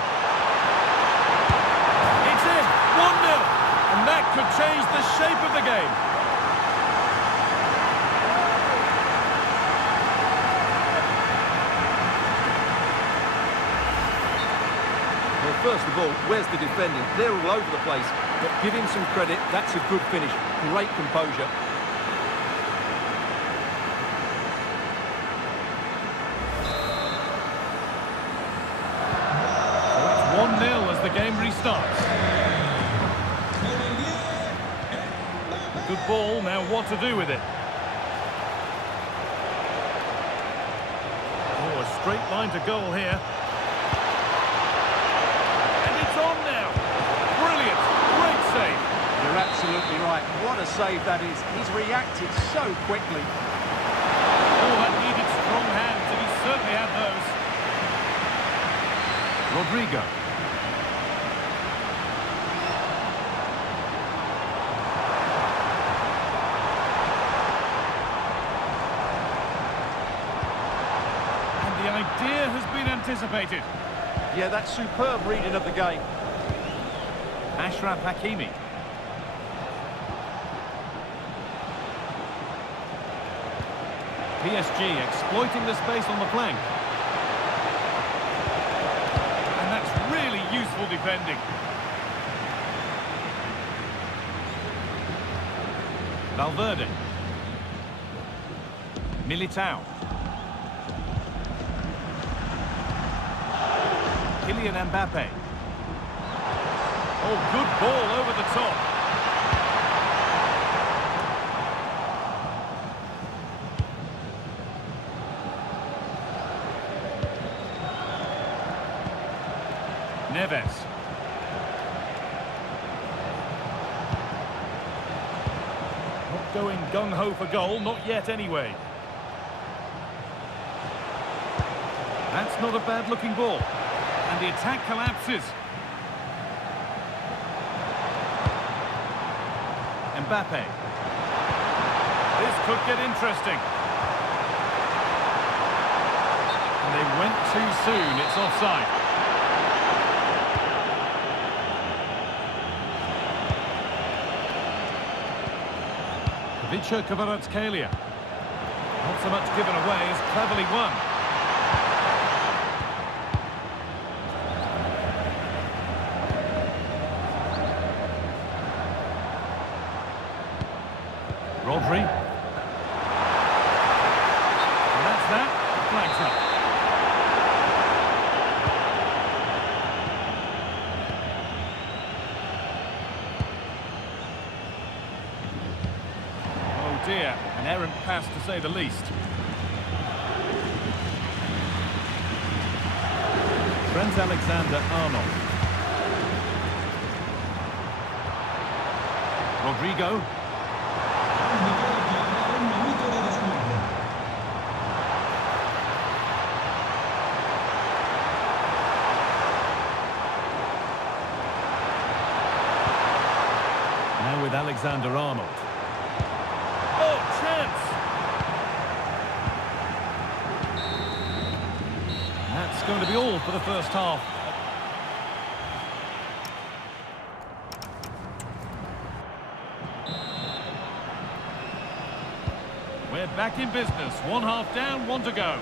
It's in. 1-0. And that could change the shape of the game. First of all, where's the defending? They're all over the place. But give him some credit, that's a good finish. Great composure. So it's 1-0 as the game restarts. Good ball, now what to do with it? Oh, a straight line to goal here. You're absolutely right. What a save that is. He's reacted so quickly. Oh, that needed strong hands, and he certainly had those. Rodrigo. anticipated. Yeah, that's superb reading of the game. Ashraf Hakimi. PSG exploiting the space on the flank. And that's really useful defending. Valverde. Militao. Kylian Mbappé. Oh, good ball over the top. Neves. Not going gung-ho for goal, not yet anyway. That's not a bad-looking ball. And the attack collapses. Mbappé. This could get interesting. And they went too soon, it's offside. Vicha Kvaratskhelia. Not so much given away as cleverly won. Rodri. And that's that. Flags up. Oh dear, an errant pass to say the least. Trent Alexander-Arnold. Rodrigo. Now with Alexander-Arnold. Oh, chance! That's going to be all for the first half. We're back in business. 1 half down, 1 to go.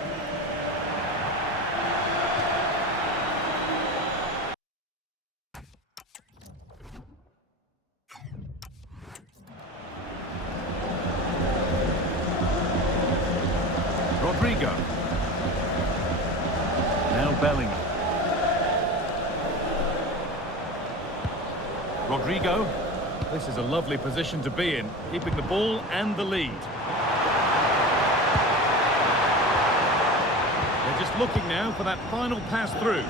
Rodrigo. Now Bellingham. Rodrigo. This is a lovely position to be in, keeping the ball and the lead. They're just looking now for that final pass through.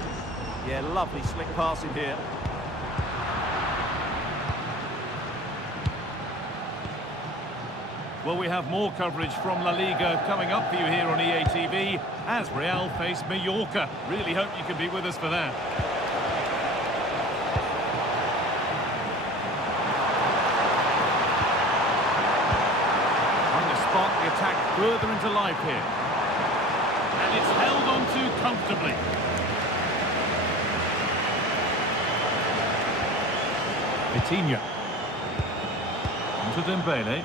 Yeah, lovely slick passing here. Well, we have more coverage from La Liga coming up for you here on EA TV as Real face Mallorca. Really hope you can be with us for that. Trying to spark the attack further into life here. And it's held on to comfortably. Vitinha. Onto Dembele.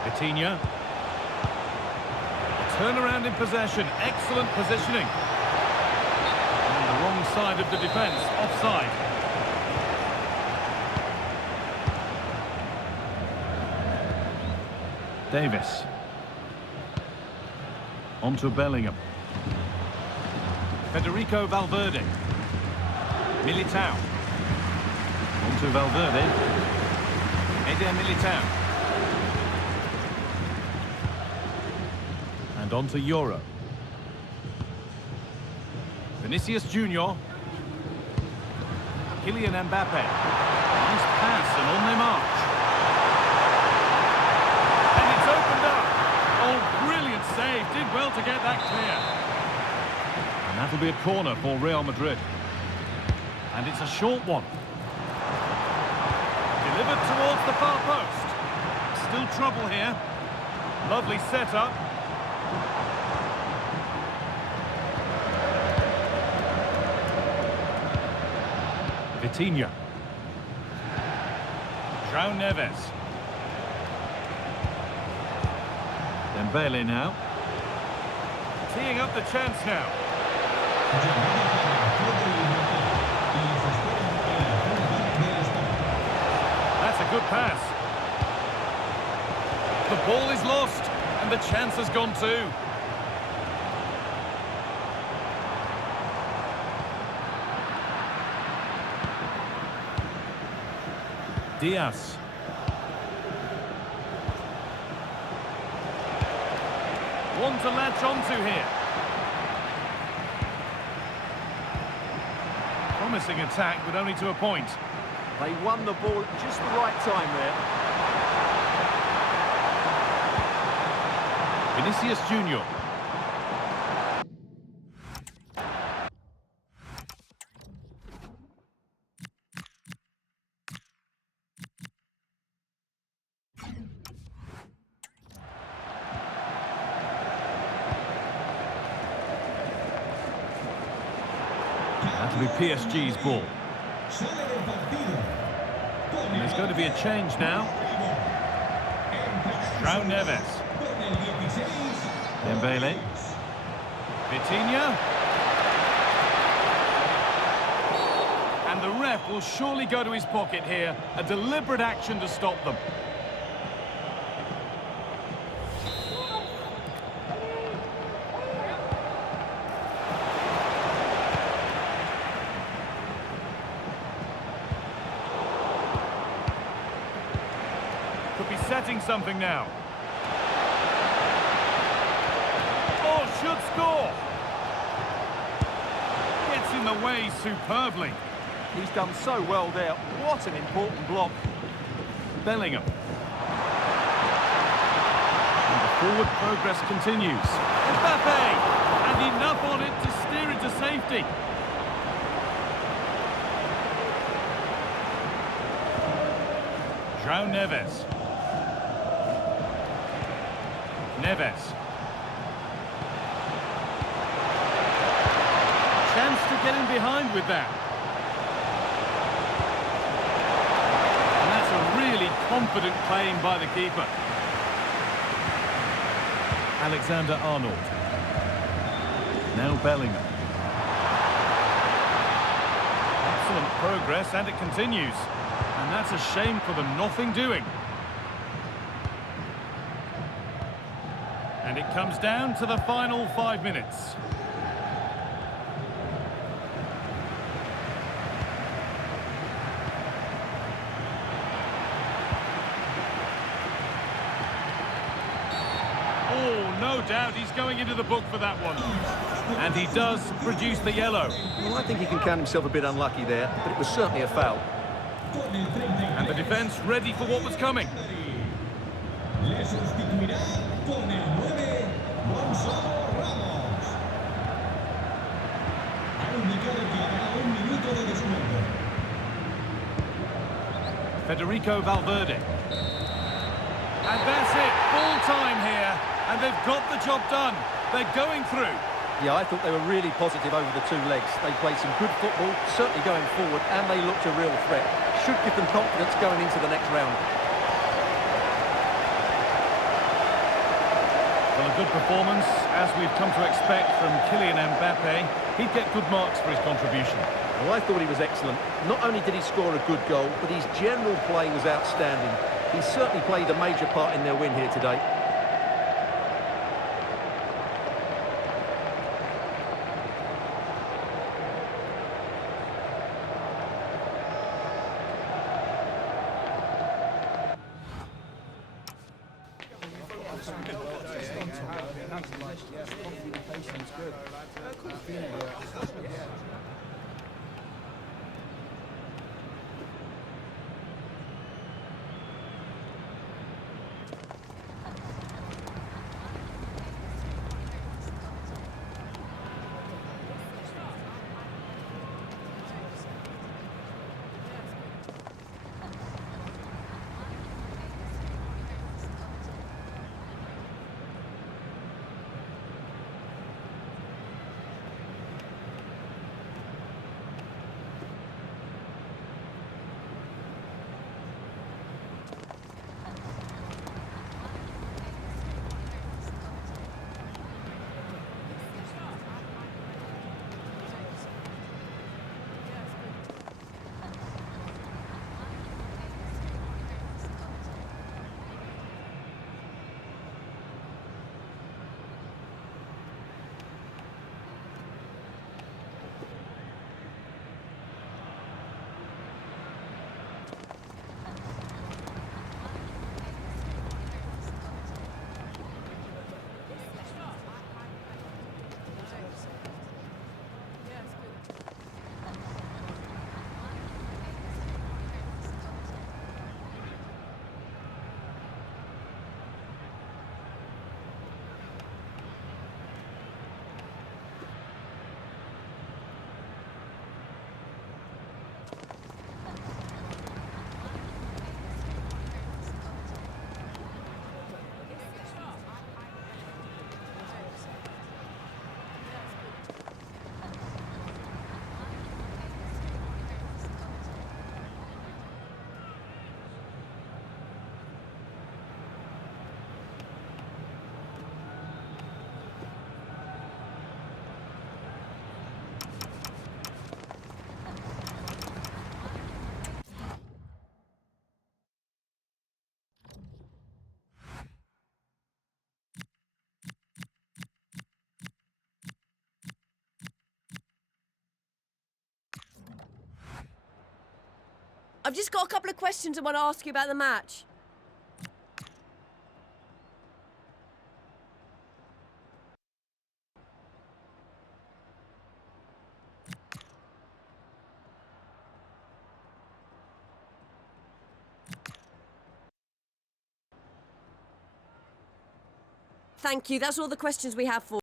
Vitinha. Turnaround in possession. Excellent positioning. On the wrong side of the defence. Offside. Davis. Onto Bellingham. Federico Valverde. Militao. Onto Valverde. Eder Militao. And onto Euro. Vinicius Jr. Kylian Mbappé. Nice pass and on they march. And it's opened up. Oh, brilliant save. Did well to get that clear. And that'll be a corner for Real Madrid. And it's a short one. Delivered towards the far post. Still trouble here. Lovely setup. Vitinha. João Neves. Dembele now. Teeing up the chance now. That's a good pass. The ball is lost, and the chance has gone too. Diaz. One to latch onto here. Promising attack, but only to a point. They won the ball at just the right time there. Vinicius Jr. That'll be PSG's ball. And there's going to be a change now. João Neves. Dembele. Vitinha. And the ref will surely go to his pocket here. A deliberate action to stop them. Could be setting something now. Oh, should score. Gets in the way superbly. He's done so well there. What an important block. Bellingham. And the forward progress continues. Mbappé! And enough on it to steer it to safety. João Neves. Neves. Chance to get in behind with that. And that's a really confident claim by the keeper. Alexander-Arnold. Now Bellingham. Excellent progress, and it continues. And that's a shame for the nothing doing. And it comes down to the final 5 minutes. Oh, no doubt he's going into the book for that one. And he does produce the yellow. Well, I think he can count himself a bit unlucky there, but it was certainly a foul. And the defence ready for what was coming. Federico Valverde. And that's it, full time here, and they've got the job done. They're going through. Yeah, I thought they were really positive over the two legs. They played some good football, certainly going forward, and they looked a real threat. Should give them confidence going into the next round. Well, a good performance, as we've come to expect from Kylian Mbappé. He'd get good marks for his contribution. Well, I thought he was excellent. Not only did he score a good goal, but his general play was outstanding. He certainly played a major part in their win here today. I've just got a couple of questions I want to ask you about the match. Thank you. That's all the questions we have for